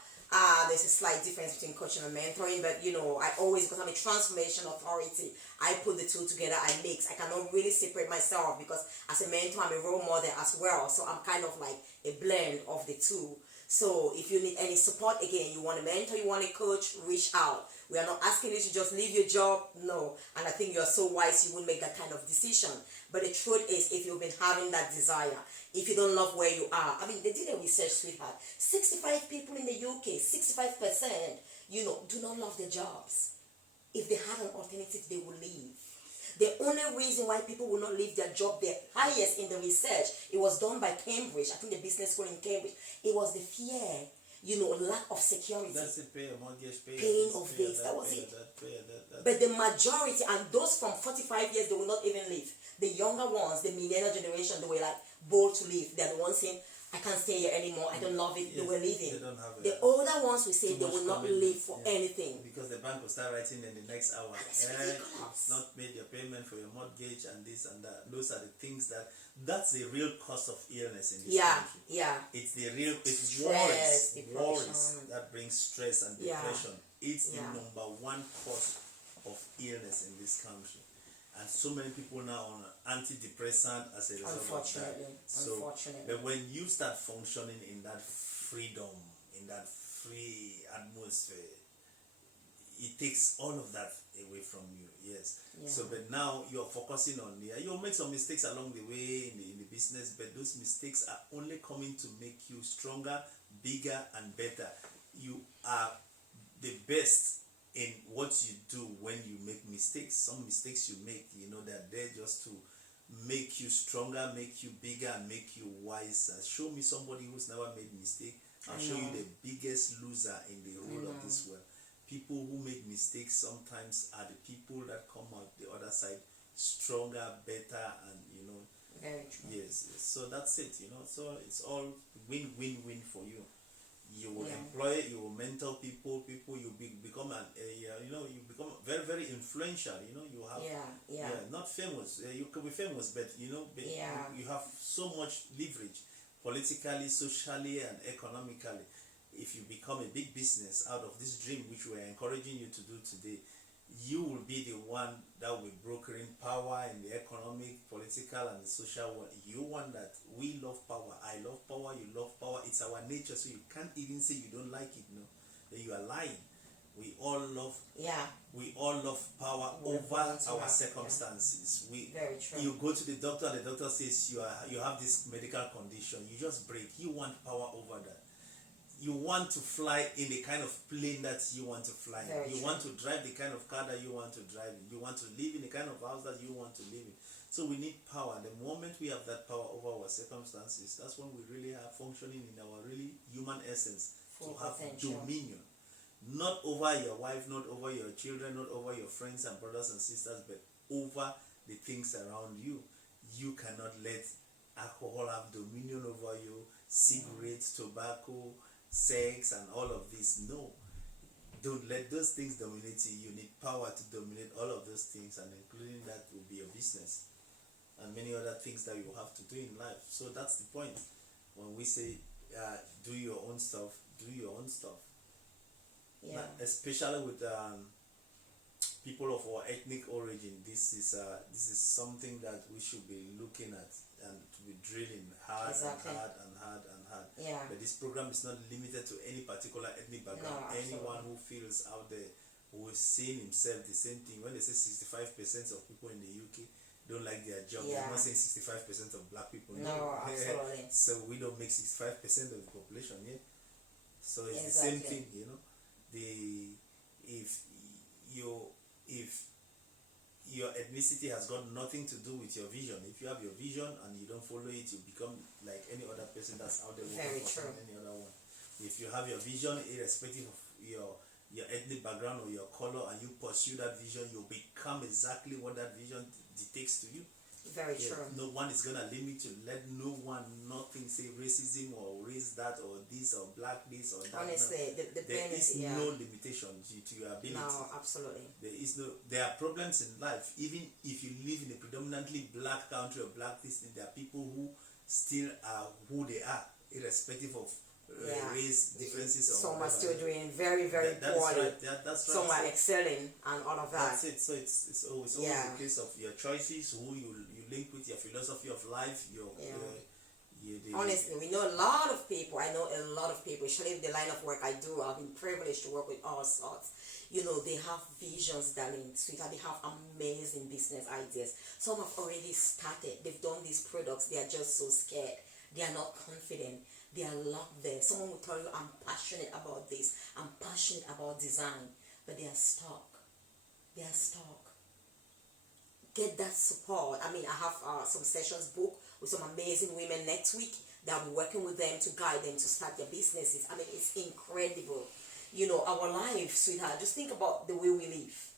There's a slight difference between coaching and mentoring, but I always, because I'm a transformation authority, I put the two together, I mix. I cannot really separate myself, because as a mentor, I'm a role model as well. So I'm kind of like a blend of the two. So if you need any support, again, you want a mentor, you want a coach, reach out. We are not asking you to just leave your job, no. And I think you are so wise, you wouldn't make that kind of decision. But the truth is, if you've been having that desire, if you don't love where you are, I mean, they did a research, sweetheart. 65 people in the UK, 65%, do not love their jobs. If they had an alternative, they would leave. The only reason why people will not leave their job, the highest in the research, it was done by Cambridge, I think the business school in Cambridge, it was the fear, lack of security. That's it, pay a mortgage, paying of this, that was it. But the majority, and those from 45 years, they will not even leave. The younger ones, the millennial generation, they were like bold to leave. They're the ones saying, I can't stay here anymore, I don't love it, yes, they were leaving. They don't have the older ones will say they will not leave for anything. Because the bank will start writing in the next hour. It's not made your payment for your mortgage and this and that. Those are the things that's the real cause of illness in this country. Yeah. It's the real, it's stress, worries that brings stress and depression. It's the Yeah. number one cause of illness in this country. And so many people now on antidepressant as a result of that. Unfortunately. But when you start functioning in that freedom, in that free atmosphere, it takes all of that away from you. Yes. Yeah. So, but now you're focusing on you'll make some mistakes along the way in the business, but those mistakes are only coming to make you stronger, bigger, and better. You are the best in what you do when you make mistakes. Some mistakes you make, they're there just to make you stronger, make you bigger, and make you wiser. Show me somebody who's never made mistake. I'll show you the biggest loser in the whole of this world. People who make mistakes sometimes are the people that come out the other side stronger, better, and Very true. Yes. So that's it. So it's all win-win-win for you. You will employ, you will mentor people. You become you become very, very influential. You have not famous. You could be famous, but you have so much leverage politically, socially, and economically. If you become a big business out of this dream, which we're encouraging you to do today, you will be the one that will be brokering power in the economic, political, and the social world. You want that. We love power. I love power. You love power. It's our nature, so you can't even say you don't like it. No, then you are lying. We all love. Yeah. We all love power over our circumstances. Very true. You go to the doctor, and the doctor says you have this medical condition. You just break. You want power over that. You want to fly in the kind of plane that you want to fly in. You want to drive the kind of car that you want to drive in. You want to live in the kind of house that you want to live in. So we need power. The moment we have that power over our circumstances, that's when we really are functioning in our really human essence. To have dominion. Not over your wife, not over your children, not over your friends and brothers and sisters, but over the things around you. You cannot let alcohol have dominion over you, cigarettes, tobacco, sex, and all of this. No, don't let those things dominate you. You need power to dominate all of those things, and including that will be your business and many other things that you have to do in life. So that's the point when we say do your own stuff. Do your own stuff. Yeah. Especially with people of our ethnic origin, this is something that we should be looking at and to be drilling hard and hard. Yeah. But this program is not limited to any particular ethnic background. No, anyone who feels out there who is seeing himself the same thing. When they say 65% of people in the UK don't like their job, they're not saying 65% of black people. No, absolutely. So we don't make 65% of the population, So it's the same thing, if your ethnicity has got nothing to do with your vision. If you have your vision and you don't follow it, you become like any other person that's out there working for any other one. If you have your vision, irrespective of your ethnic background or your color, and you pursue that vision, you become exactly what that vision dictates to you. Very true. No one is gonna limit you. Let no one nothing say racism or race that or this or black this or that. Honestly, there is no limitation to your ability. No, absolutely. There are problems in life. Even if you live in a predominantly black country or black this, there are people who still are who they are, irrespective of race differences. Some are still doing very, very poorly. That's right. Some are excelling and all of that. That's it. So it's always a case of your choices, who you link with, your philosophy of life, Honestly, we know a lot of people. I know a lot of people, especially in the line of work I do. I've been privileged to work with all sorts. They have visions, darling, sweetheart. They have amazing business ideas. Some have already started. They've done these products. They are just so scared. They are not confident. They are locked there. Someone will tell you, I'm passionate about this. I'm passionate about design. But they are stuck. They are stuck. Get that support. I have some sessions booked with some amazing women next week that I'll be working with them to guide them to start their businesses. It's incredible. Our life, sweetheart, just think about the way we live.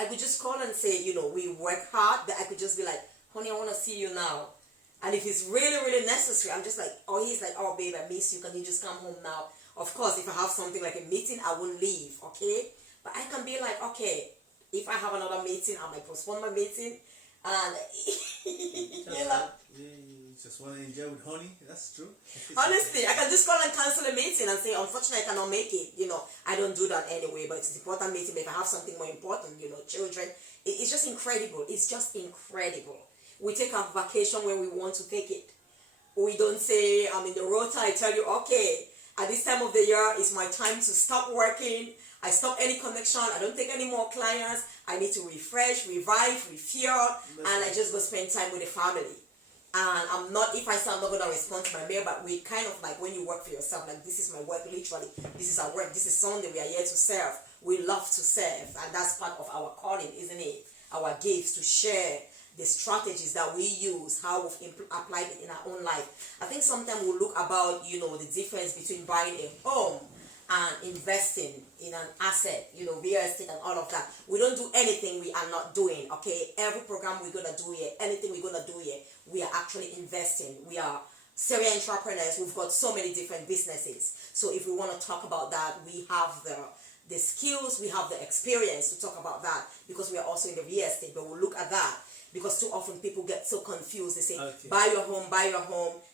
I could just call and say, we work hard, but I could just be like, honey, I want to see you now. And if it's really, really necessary, I'm just like, he's like, oh, babe, I miss you. Can you just come home now? Of course, if I have something like a meeting, I won't leave, okay? But I can be like, okay, if I have another meeting, I might postpone my meeting. And, You just want to enjoy with honey? That's true. Honestly, I can just call and cancel a meeting and say, unfortunately, I cannot make it. I don't do that anyway, but it's an important meeting. But if I have something more important, children, it's just incredible. It's just incredible. We take our vacation when we want to take it. We don't say, I'm in the rota. I tell you, okay, at this time of the year, it's my time to stop working. I stop any connection. I don't take any more clients. I need to refresh, revive, refuel, and I just go spend time with the family. And if I say I'm not going to respond to my mail, but we kind of like when you work for yourself, like this is my work, literally. This is our work. This is Sunday. We are here to serve. We love to serve. And that's part of our calling, isn't it? Our gifts to share the strategies that we use, how we've applied it in our own life. I think sometimes we'll look about, the difference between buying a home and investing in an asset, real estate and all of that. We don't do anything we are not doing, okay? Every program we're going to do here, anything we're going to do here, we are actually investing. We are serial entrepreneurs. We've got so many different businesses. So if we want to talk about that, we have the skills, we have the experience to talk about that because we are also in the real estate, but we'll look at that. Because too often people get so confused. They say, okay, buy your home.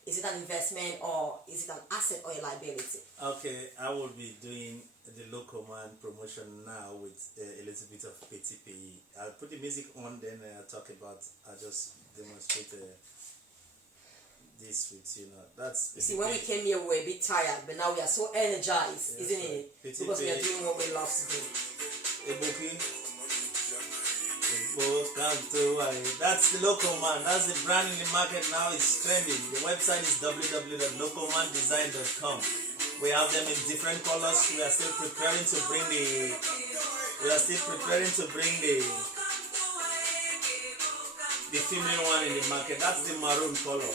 Is it an investment or is it an asset or a liability? Okay, I will be doing the local man promotion now with a little bit of PTP. I'll put the music on, then I'll just demonstrate this with, that's... You see, when we came here, we were a bit tired, but now we are so energized, isn't it? PTP, because we are doing what we love to do. That's the local man. That's the brand in the market now. It's trending. The website is www.localmandesign.com. We have them in different colors. We are still preparing to bring the female one in the market. That's the maroon color.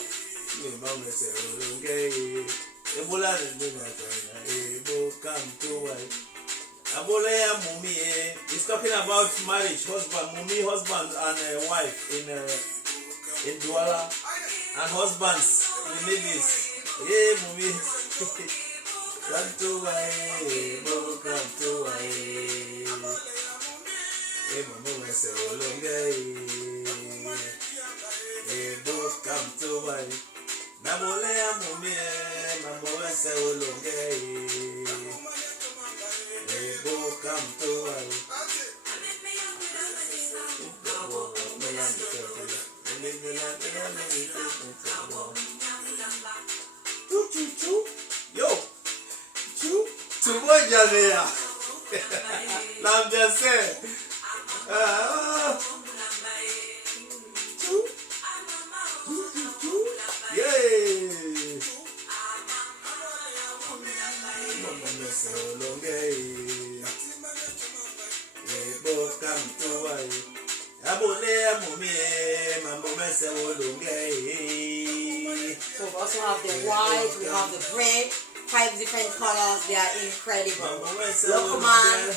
Abolea Mumi is talking about marriage, husband and wife in Douala, and husbands, you need this. Yeah, Mumi. Come to come to Nabolea Mumi, Mamola Seolonge. Come to yo, two boy Janea. I'm just saying. Yay. We also have the white, we have the red, 5 different colors. They are incredible. Local man,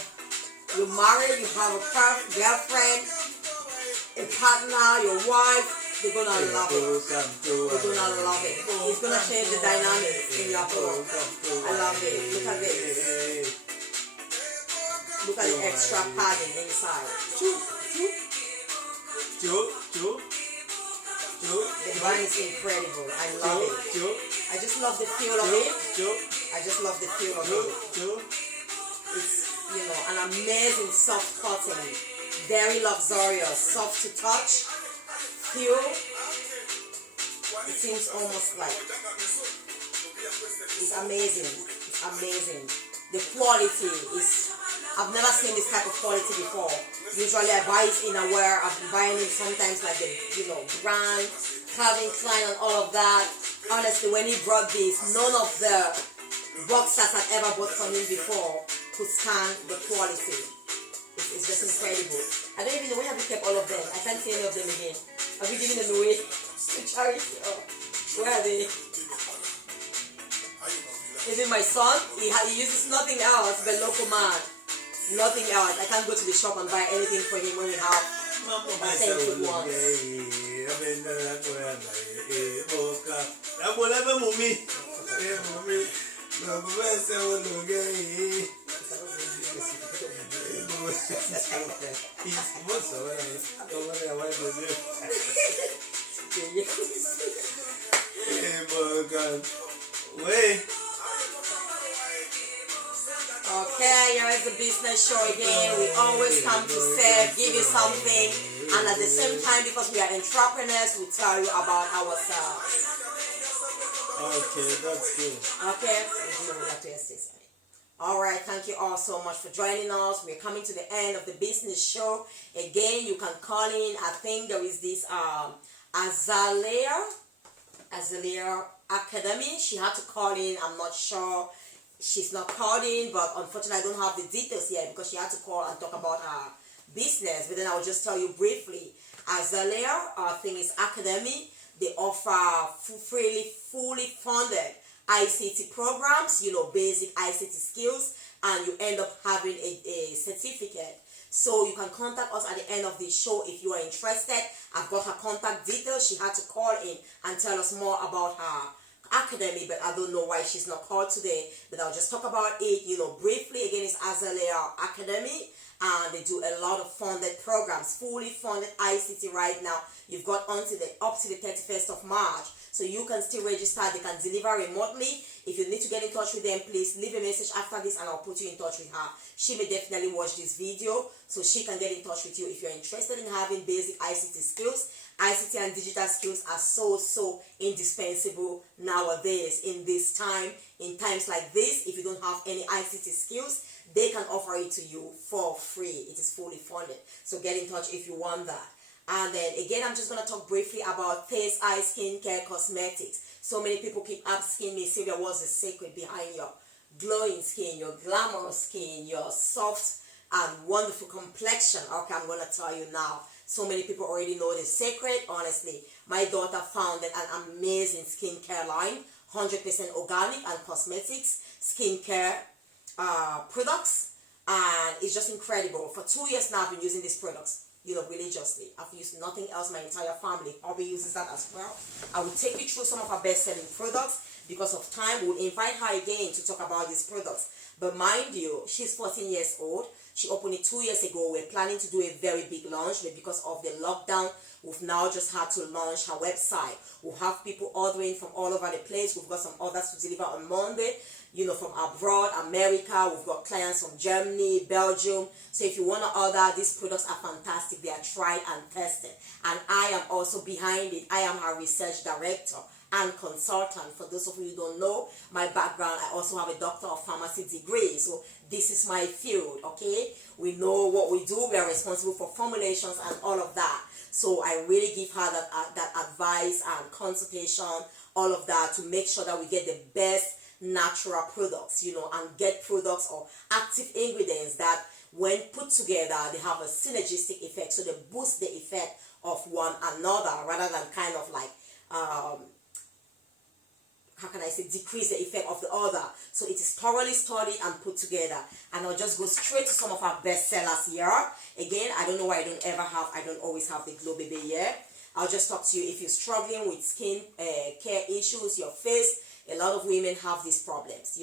you're married, you have a girlfriend, a partner, your wife. They're gonna love it. They're gonna love it. It's gonna change the dynamics in your home. I love it. Look at this. Look at the extra padding inside. The design is incredible. I love it. I just love the feel of it. It's, an amazing soft cotton. Very luxurious. Soft to touch. Feel. It seems almost like it's amazing. It's amazing. The quality is, I've never seen this type of quality before. Usually I buy it in aware. I've been buying it sometimes like the brand, Calvin Klein and all of that. Honestly, when he brought this, none of the boxers I've ever bought from him before could stand the quality. It's just incredible. I don't even know where have you kept all of them. I can't see any of them again. Have you given them away to charity? Oh, where are they? Even my son, he uses nothing else but local man. Nothing else. I can't go to the shop and buy anything for him when we have authentic ones. Okay, here is the business show again. We always come to serve, give you something, and at the same time, because we are entrepreneurs, we tell you about ourselves. Okay, that's good. Okay, all right, thank you all so much for joining us. We're coming to the end of the business show. Again, you can call in. I think there is this Azalea Academy. She had to call in. I'm not sure. She's not called in, but unfortunately I don't have the details yet because she had to call and talk about her business. But then I'll just tell you briefly. Azalea, I think it's Academy. They offer fully funded ICT programs, basic ICT skills, and you end up having a certificate. So you can contact us at the end of the show if you are interested. I've got her contact details. She had to call in and tell us more about her academy, but I don't know why she's not called today. But I'll just talk about it, briefly. Again, it's Azalea Academy, and they do a lot of funded programs, fully funded ICT right now. You've got up to the 31st of March, so you can still register. They can deliver remotely. If you need to get in touch with them, please leave a message after this and I'll put you in touch with her. She may definitely watch this video so she can get in touch with you if you're interested in having basic ICT skills. ICT and digital skills are so indispensable nowadays in this time. In times like this, if you don't have any ICT skills, they can offer it to you for free. It is fully funded. So get in touch if you want that. And then again, I'm just going to talk briefly about Face Eye Skincare Cosmetics. So many people keep asking me, Sylvia, what's the secret behind your glowing skin, your glamorous skin, your soft and wonderful complexion? Okay, I'm going to tell you now. So many people already know the secret. Honestly, my daughter founded an amazing skincare line, 100% organic and cosmetics skincare products, and it's just incredible. For 2 years now, I've been using these products, religiously. I've used nothing else. My entire family probably uses that as well. I will take you through some of our best-selling products. Because of time, we'll invite her again to talk about these products. But mind you, she's 14 years old. She opened it 2 years ago. We're planning to do a very big launch, but because of the lockdown, we've now just had to launch her website. We'll have people ordering from all over the place. We've got some orders to deliver on Monday, from abroad, America. We've got clients from Germany, Belgium. So if you want to order, these products are fantastic. They are tried and tested. And I am also behind it. I am her research director and consultant. For those of you who don't know my background, I also have a Doctor of Pharmacy degree. So this is my field, okay? We know what we do. We are responsible for formulations and all of that. So I really give her that advice and consultation, all of that, to make sure that we get the best natural products, and get products or active ingredients that when put together, they have a synergistic effect. So they boost the effect of one another rather than kind of like, decrease the effect of the other. So it is thoroughly studied and put together. And I'll just go straight to some of our best sellers here. Again, I don't know why I don't always have the Glow Baby here. I'll just talk to you if you're struggling with skin care issues, your face. A lot of women have these problems,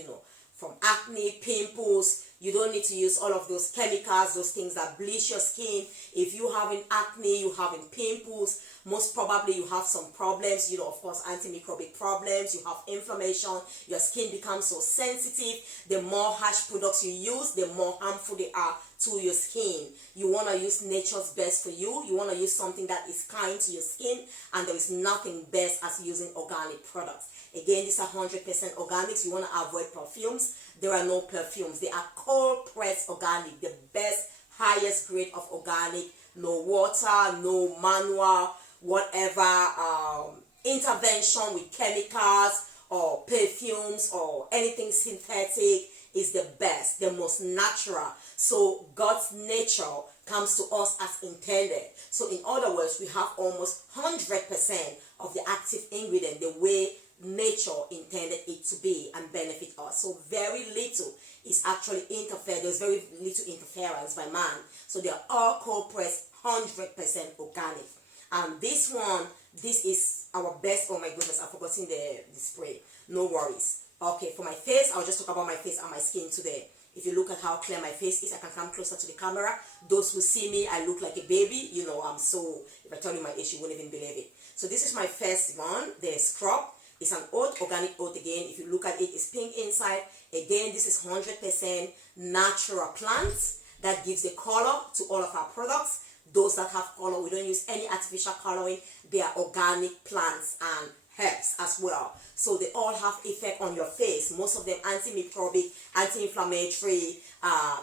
from acne, pimples. You don't need to use all of those chemicals, those things that bleach your skin. If you're having acne, you're having pimples, most probably you have some problems, of course, antimicrobial problems, you have inflammation, your skin becomes so sensitive. The more harsh products you use, the more harmful they are to your skin. You want to use nature's best for you. You want to use something that is kind to your skin, and there is nothing best as using organic products. Again, these are 100% organics. You want to avoid perfumes. There are no perfumes. They are cold pressed organic, the best, highest grade of organic. No water, no manual, whatever intervention with chemicals or perfumes or anything synthetic is the best, the most natural. So God's nature comes to us as intended. So in other words, we have almost 100% of the active ingredient the way nature intended it to be and benefit us. So very little is actually interfered. There's very little interference by man. So they are all cold pressed, 100% organic. And this one, this is our best. Oh my goodness, I've forgotten the spray. No worries. Okay, for my face, I'll just talk about my face and my skin today. If you look at how clear my face is, I can come closer to the camera. Those who see me, I look like a baby. You know, I'm so, if I tell you my age, you won't even believe it. So this is my first one, the scrub. It's an oat, organic oat again. If you look at it, it's pink inside. Again, this is 100% natural plants that gives the color to all of our products. Those that have color, we don't use any artificial coloring. They are organic plants and herbs as well. So they all have effect on your face. Most of them antimicrobic, anti-inflammatory.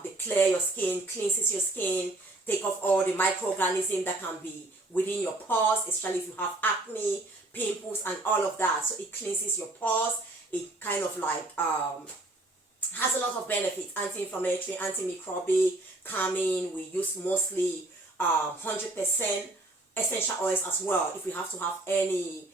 They clear your skin, cleanses your skin, take off all the microorganisms that can be within your pores, especially if you have acne, pimples, and all of that. So it cleanses your pores. It kind of like has a lot of benefits: anti-inflammatory, antimicrobic, calming. We use mostly 100% essential oils as well. If we have to have any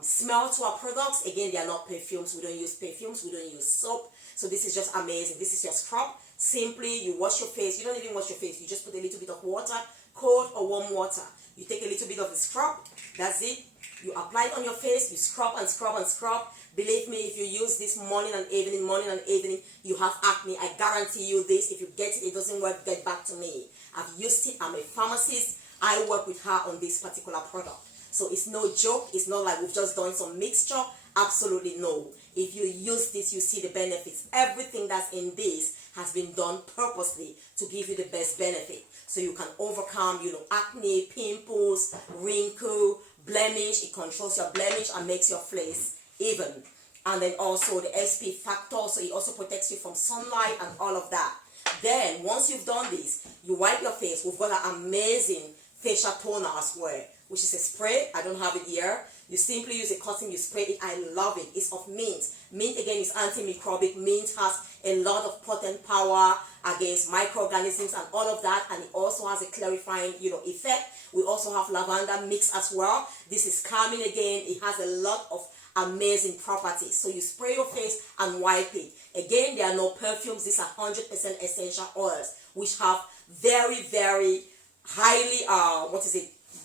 smell to our products, again, they are not perfumes. We don't use perfumes. We don't use soap. So this is just amazing. This is your scrub. Simply, you wash your face. You don't even wash your face. You just put a little bit of water, cold or warm water. You take a little bit of the scrub. That's it. You apply it on your face. You scrub and scrub and scrub. Believe me, if you use this morning and evening, you have acne. I guarantee you this. If you get it, it doesn't work, get back to me. I've used it. I'm a pharmacist. I work with her on this particular product. So it's no joke. It's not like we've just done some mixture. Absolutely no. If you use this, you see the benefits. Everything that's in this has been done purposely to give you the best benefit. So you can overcome, acne, pimples, wrinkle, blemish. It controls your blemish and makes your face even. And then also the SP factor. So it also protects you from sunlight and all of that. Then once you've done this, you wipe your face. We've got an amazing facial toner as well, which is a spray. I don't have it here. You simply use a cotton, you spray it. I love it. It's of mint. Mint again is antimicrobic. Mint has a lot of potent power against microorganisms and all of that, and it also has a clarifying, effect. We also have lavender mix as well. This is calming again. It has a lot of amazing properties. So you spray your face and wipe it. Again, there are no perfumes. These are 100% essential oils, which have very, very highly,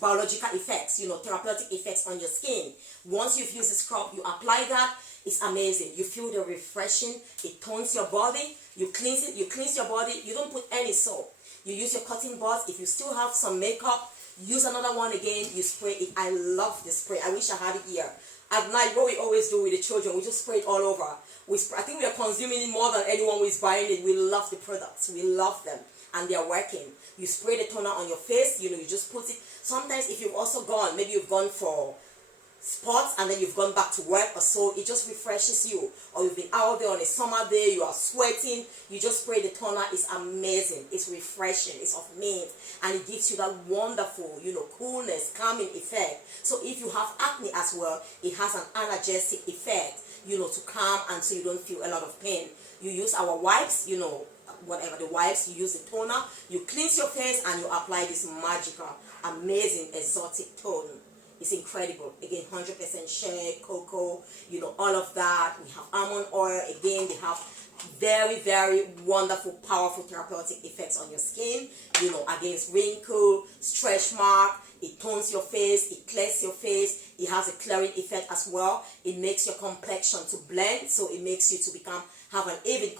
biological effects, therapeutic effects on your skin. Once you've used the scrub, you apply that. It's amazing. You feel the refreshing. It tones your body. You cleanse it. You cleanse your body. You don't put any soap. You use your cotton buds. If you still have some makeup, use another one again. You spray it. I love the spray. I wish I had it here. At night, what we always do with the children, we just spray it all over. I think we are consuming it more than anyone who is buying it. We love the products. We love them. And they are working. You spray the toner on your face. You just put it. Sometimes if you've also gone, maybe you've gone for sports and then you've gone back to work or so, it just refreshes you. Or you've been out there on a summer day, you are sweating, you just spray the toner. It's amazing. It's refreshing. It's of mint. And it gives you that wonderful, coolness, calming effect. So if you have acne as well, it has an analgesic effect, to calm and so you don't feel a lot of pain. You use our wipes, whatever the wipes, you use the toner, you cleanse your face and you apply this magical, amazing, exotic tone. It's incredible. Again, 100% shea, cocoa, all of that. We have almond oil. Again, they have very, very wonderful, powerful therapeutic effects on your skin, against wrinkle, stretch mark. It tones your face. It clears your face. It has a clearing effect as well. It makes your complexion to blend, so it makes you to have an even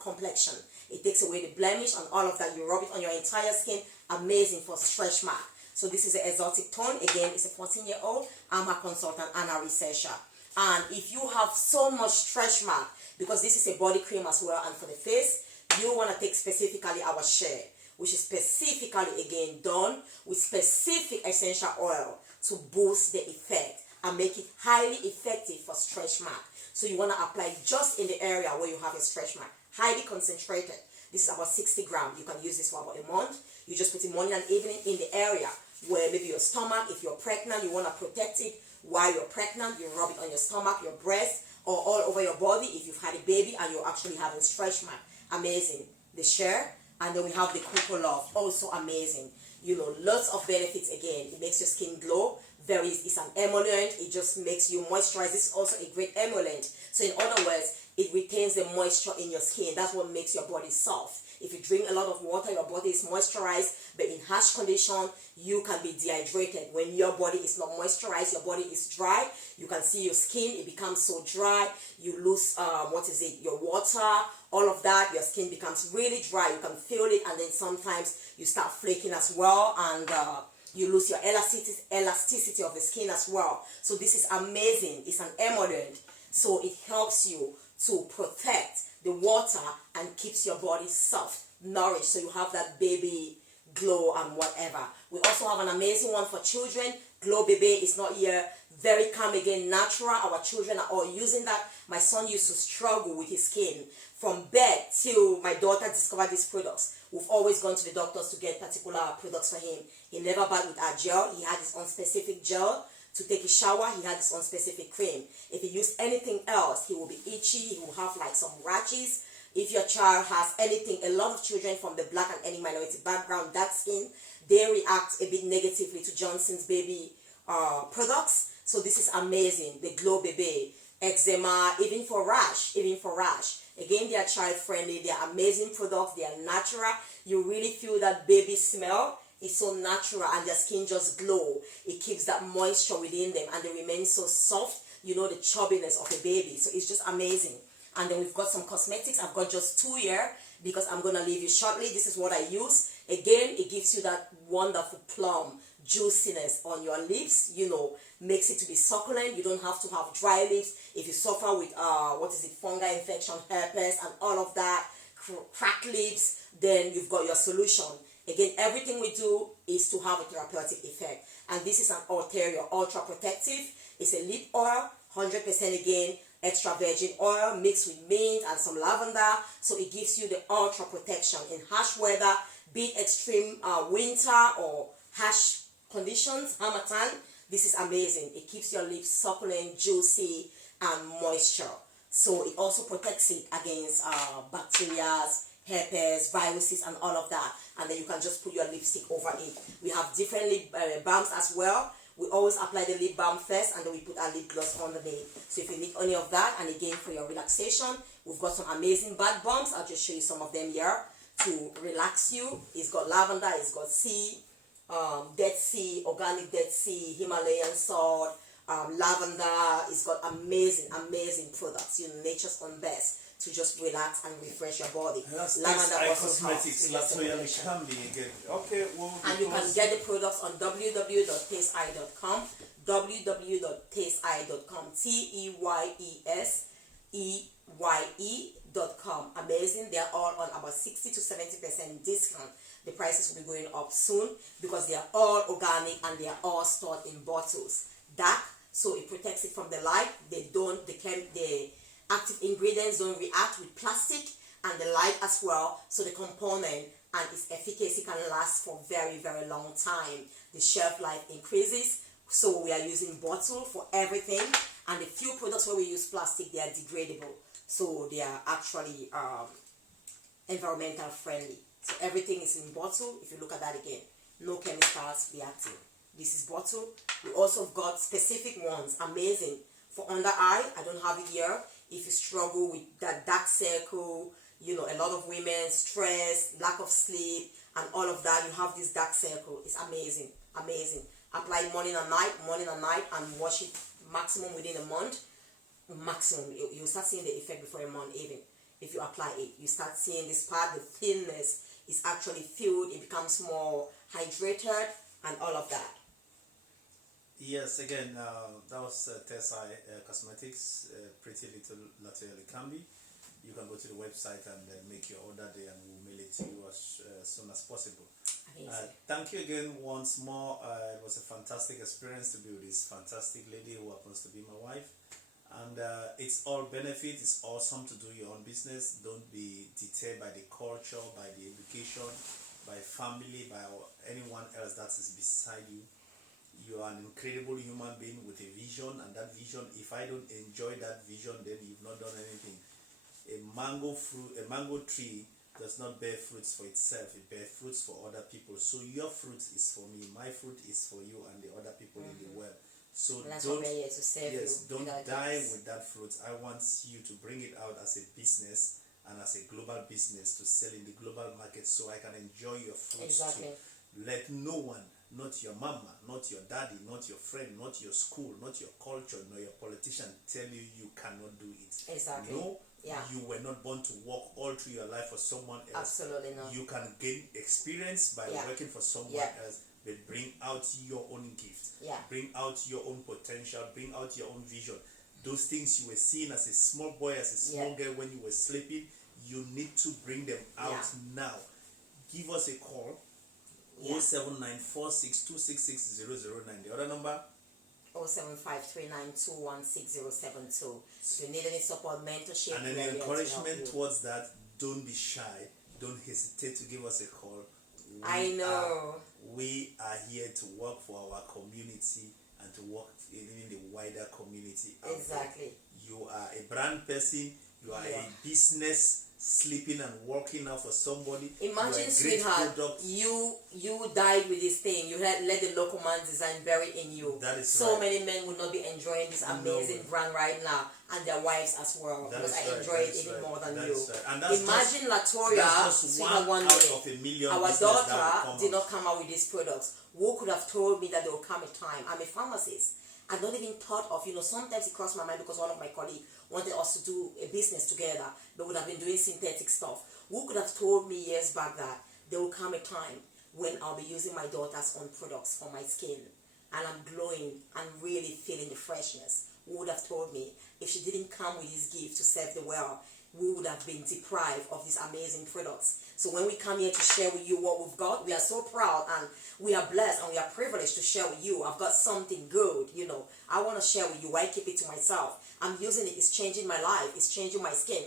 complexion. It takes away the blemish and all of that. You rub it on your entire skin. Amazing for stretch mark. So this is an exotic tone. Again, it's a 14-year-old. I'm a consultant and a researcher. And if you have so much stretch mark, because this is a body cream as well, and for the face, you want to take specifically our share, which is specifically again done with specific essential oil to boost the effect and make it highly effective for stretch mark. So you want to apply just in the area where you have a stretch mark, highly concentrated. This is about 60 grams. You can use this for about a month. You just put it morning and evening in the area where maybe your stomach, if you're pregnant, you want to protect it while you're pregnant. You rub it on your stomach, your breast, or all over your body if you've had a baby and you're actually having stretch mark. Amazing. The share. And then we have the Cocoa Love, also amazing. You know, lots of benefits again. It makes your skin glow. It's an emollient. It just makes you moisturize. This is also a great emollient. So in other words, it retains the moisture in your skin. That's what makes your body soft. If you drink a lot of water, your body is moisturized, but in harsh condition, you can be dehydrated. When your body is not moisturized, your body is dry. You can see your skin, it becomes so dry. You lose, your water, all of that. Your skin becomes really dry. You can feel it, and then sometimes you start flaking as well, and you lose your elasticity of the skin as well. So this is amazing. It's an emollient. So it helps you to protect the water and keeps your body soft, nourished, so you have that baby glow and whatever. We also have an amazing one for children. Glow Baby is not here. Very calm again, natural. Our children are all using that. My son used to struggle with his skin from birth till my daughter discovered these products. We've always gone to the doctors to get particular products for him. He never bathed with our gel. He had his own specific gel. To take a shower, he had his own specific cream. If he used anything else, he will be itchy. He will have like some rashes. If your child has anything, a lot of children from the black and any minority background, dark skin, they react a bit negatively to Johnson's Baby products. So this is amazing. The Glow Baby, eczema, even for rash. Again, they are child friendly. They are amazing products. They are natural. You really feel that baby smell. It's so natural, and their skin just glow. It keeps that moisture within them, and they remain so soft. You know, the chubbiness of a baby. So it's just amazing. And then we've got some cosmetics. I've got just 2 here because I'm going to leave you shortly. This is what I use. Again, it gives you that wonderful plum juiciness on your lips. You know, makes it to be succulent. You don't have to have dry lips. If you suffer with, fungal infection, herpes, and all of that, cracked lips, then you've got your solution. Again, everything we do is to have a therapeutic effect. And this is an ulterior, ultra protective. It's a lip oil, 100% again, extra virgin oil mixed with mint and some lavender. So it gives you the ultra protection in harsh weather, be it extreme winter or harsh conditions, Hamatan. This is amazing. It keeps your lips succulent, juicy, and moisture. So it also protects it against bacteria, herpes, viruses, and all of that. And then you can just put your lipstick over it. We have different lip balms as well. We always apply the lip balm first, and then we put our lip gloss underneath. So if you need any of that, and again for your relaxation, we've got some amazing bath bombs. I'll just show you some of them here to relax you. It's got lavender, it's got sea, Dead Sea, organic Dead Sea, Himalayan salt, lavender. It's got amazing products. You know, nature's own best to just relax and refresh your body. Lavender cosmetics. Okay, and you can get the products on www.tasteeye.com, www.tasteeye.com, TEYESEYE.com. Amazing. They are all on about 60 to 70% discount. The prices will be going up soon because they are all organic and they are all stored in bottles. Dark, so it protects it from the light. The active ingredients don't react with plastic and the light as well. So the component and its efficacy can last for very, very long time. The shelf life increases. So we are using bottle for everything. And the few products where we use plastic, they are degradable. So they are actually environmental friendly. So everything is in bottle. If you look at that again, no chemicals reacting. This is bottle. We also got specific ones, amazing. For under eye, I don't have it here. If you struggle with that dark circle, you know, a lot of women, stress, lack of sleep, and all of that, you have this dark circle. It's amazing, amazing. Apply morning and night, and wash it maximum within a month. Maximum. You start seeing the effect before a month even. If you apply it, you start seeing this part, the thinness is actually filled, it becomes more hydrated, and all of that. Yes, again, that was Tasteeye Cosmetics, Pretty Little Latte Cambi. you can go to the website and make your order there, and we'll mail it to you as soon as possible. Thank you again once more. It was a fantastic experience to be with this fantastic lady who happens to be my wife. And it's all benefit. It's awesome to do your own business. Don't be deterred by the culture, by the education, by family, by anyone else that is beside you. You are an incredible human being with a vision, and that vision, if I don't enjoy that vision, then you've not done anything. A mango tree does not bear fruits for itself, it bears fruits for other people. So your fruit is for me, my fruit is for you and the other people in the world. So don't die with that fruit. I want you to bring it out as a business and as a global business to sell in the global market, so I can enjoy your fruits too. Let no one, not your mama, not your daddy, not your friend, not your school, not your culture, nor your politician tell you you cannot do it. No. You were not born to work all through your life for someone else. Absolutely not. You can gain experience by working for someone else, but bring out your own gift. Bring out your own potential. Bring out your own vision. Those things you were seeing as a small boy, as a small girl when you were sleeping, you need to bring them out now. Give us a call. 07946266009. The other number? 07539216072. If you need any support, mentorship, and any encouragement towards that, don't be shy. Don't hesitate to give us a call. We are here to work for our community and to work in the wider community. You are a brand person. You are a business sleeping and working now for somebody. Imagine, sweetheart, you died with this thing. You had let the local man design bury in you. That is so many men would not be enjoying this amazing brand right now, and their wives as well. Because I enjoy it even more than you. Imagine Latoya, sweetheart, one day our daughter did not come out with these products. Who could have told me that there will come a time? I'm a pharmacist. I don't even thought of, sometimes it crossed my mind because one of my colleagues wanted us to do a business together, but would have been doing synthetic stuff. Who could have told me years back that there will come a time when I'll be using my daughter's own products for my skin and I'm glowing and really feeling the freshness? Who would have told me? If she didn't come with this gift to serve the world, we would have been deprived of these amazing products. So when we come here to share with you what we've got, we are so proud and we are blessed and we are privileged to share with you. I've got something good, I want to share with you. Why keep it to myself? I'm using it. It's changing my life. It's changing my skin.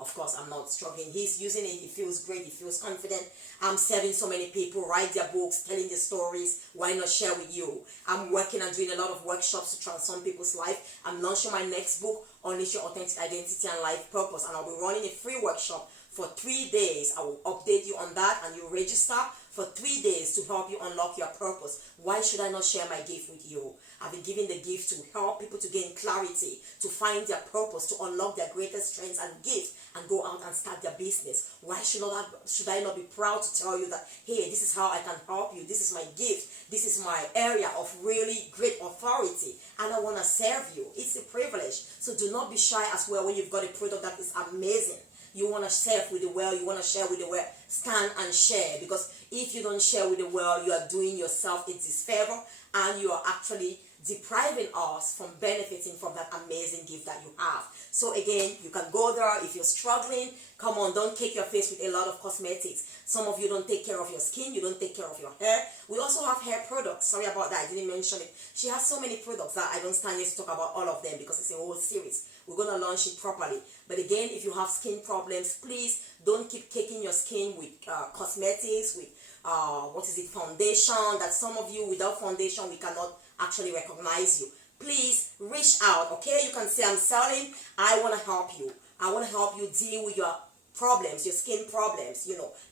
Of course, I'm not struggling. He's using it. He feels great. He feels confident. I'm serving so many people, write their books, telling their stories. Why not share with you? I'm working and doing a lot of workshops to transform people's life. I'm launching my next book, Unleash Your Authentic Identity and Life Purpose. And I'll be running a free workshop for 3 days. I will update you on that, and you register for 3 days to help you unlock your purpose. Why should I not share my gift with you? I've been given the gift to help people to gain clarity, to find their purpose, to unlock their greatest strengths and gifts, and go out and start their business. Why should I not be proud to tell you that, hey, this is how I can help you. This is my gift. This is my area of really great authority, and I want to serve you. It's a privilege. So do not be shy as well when you've got a product that is amazing. You want to serve with the world. You want to share with the world. Stand and share, because if you don't share with the world, you are doing yourself a disfavor, and you are actually depriving us from benefiting from that amazing gift that you have. So again, you can go there if you're struggling. Come on, don't cake your face with a lot of cosmetics. Some of you don't take care of your skin. You don't take care of your hair. We also have hair products. Sorry about that. I didn't mention it. She has so many products that I don't stand here to talk about all of them because it's a whole series. We're going to launch it properly. But again, if you have skin problems, please don't keep caking your skin with cosmetics, with foundation. That some of you, without foundation, we cannot actually recognize you. Please reach out, okay? You can say, I'm selling. I want to help you. I want to help you deal with your problems, your skin problems,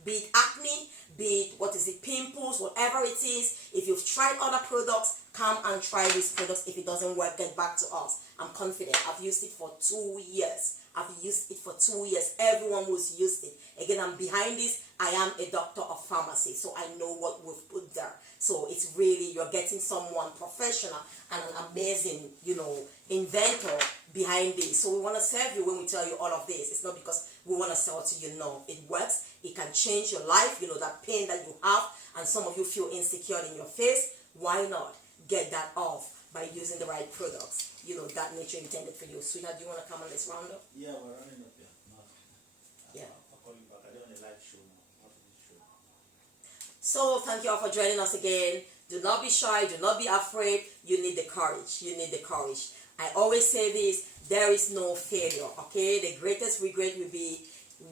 be it acne, be it pimples, whatever it is. If you've tried other products, come and try these products. If it doesn't work, get back to us. I'm confident. I've used it for 2 years. Everyone who's used it. Again, I'm behind this. I am a doctor of pharmacy, so I know what we've put there. So it's really, you're getting someone professional and an amazing, inventor behind this. So we want to serve you when we tell you all of this. It's not because we want to sell to you. No, it works. It can change your life. That pain that you have, and some of you feel insecure in your face. Why not get that off by using the right products? That nature intended for you. Sweetheart, do you want to come on this roundup? Yeah, we're running up here. No. So thank you all for joining us again. Do not be shy. Do not be afraid. You need the courage. You need the courage. I always say this. There is no failure. Okay. The greatest regret will be,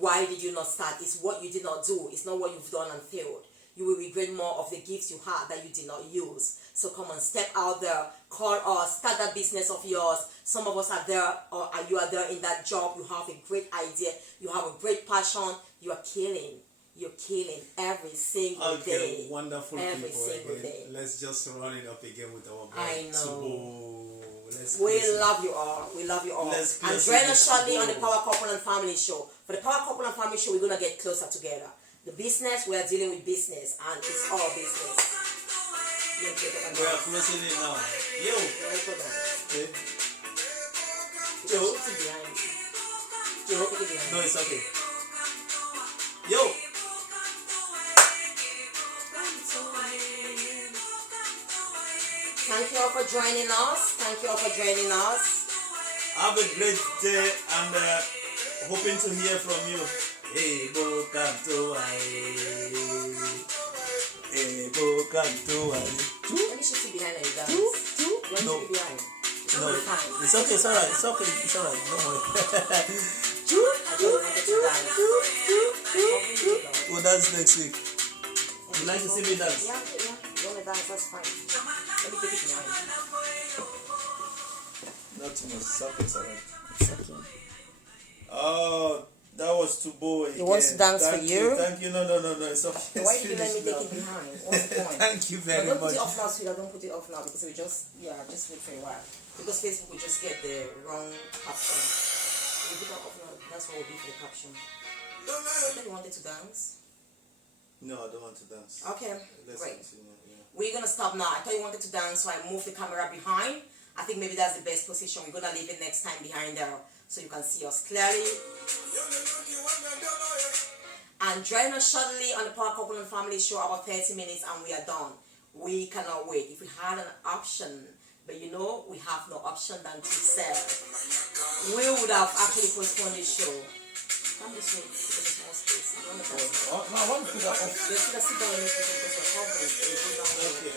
why did you not start? It's what you did not do. It's not what you've done and failed. You will regret more of the gifts you had that you did not use. So come on, step out there, call us, start that business of yours. Some of us are there, or you are there in that job. You have a great idea. You have a great passion. You are killing. You're killing every single day. Okay, wonderful every people single again. day. Let's just run it up again with our boy. I know. Tubo. We love you all. We love you all. Let's And join us shortly on the Power Couple and Family Show. For the Power Couple and Family Show, we're going to get closer together. The business, we are dealing with business, and it's all business. We are closing it now. Yo. Okay. Yo. Yo. No, it's okay. Yo. Thank you all for joining us. Thank you all for joining us. Have a great day, and hoping to hear from you. Ebo canto Ebo canto Let me shoot you behind the dance. No. Behind. No, it's okay, it's alright, it's okay, it's alright, don't worry. We'll dance next week. Would you like to see me dance? Yeah. You want to dance, that's fine. Let me take it behind. Not too much, it's okay, it's alright. It's okay. Oh, that was too boring. He wants to dance thank for you? Thank you, no, it's okay. Why did you let me take it behind? What's the point? Thank you very Don't much. put it off now, sweetheart. Don't put it off now because we just wait for a while. Because Facebook will just get the wrong caption. We put it off now. That's what will be for the caption. I thought you wanted to dance. No, I don't want to dance. Okay, Let's great. continue, yeah. We're gonna stop now. I thought you wanted to dance, so I moved the camera behind. I think maybe that's the best position. We're gonna leave it next time behind there so you can see us clearly. And join us shortly on the Power Couple and Family Show, about 30 minutes, and we are done. We cannot wait. If we had an option, but you know, we have no option than to sell. We would have actually postponed this show. Come this way, because it's more space. You want to dance? No, I want to put that off. You should have sit down and make it because you're covering. So you go down there.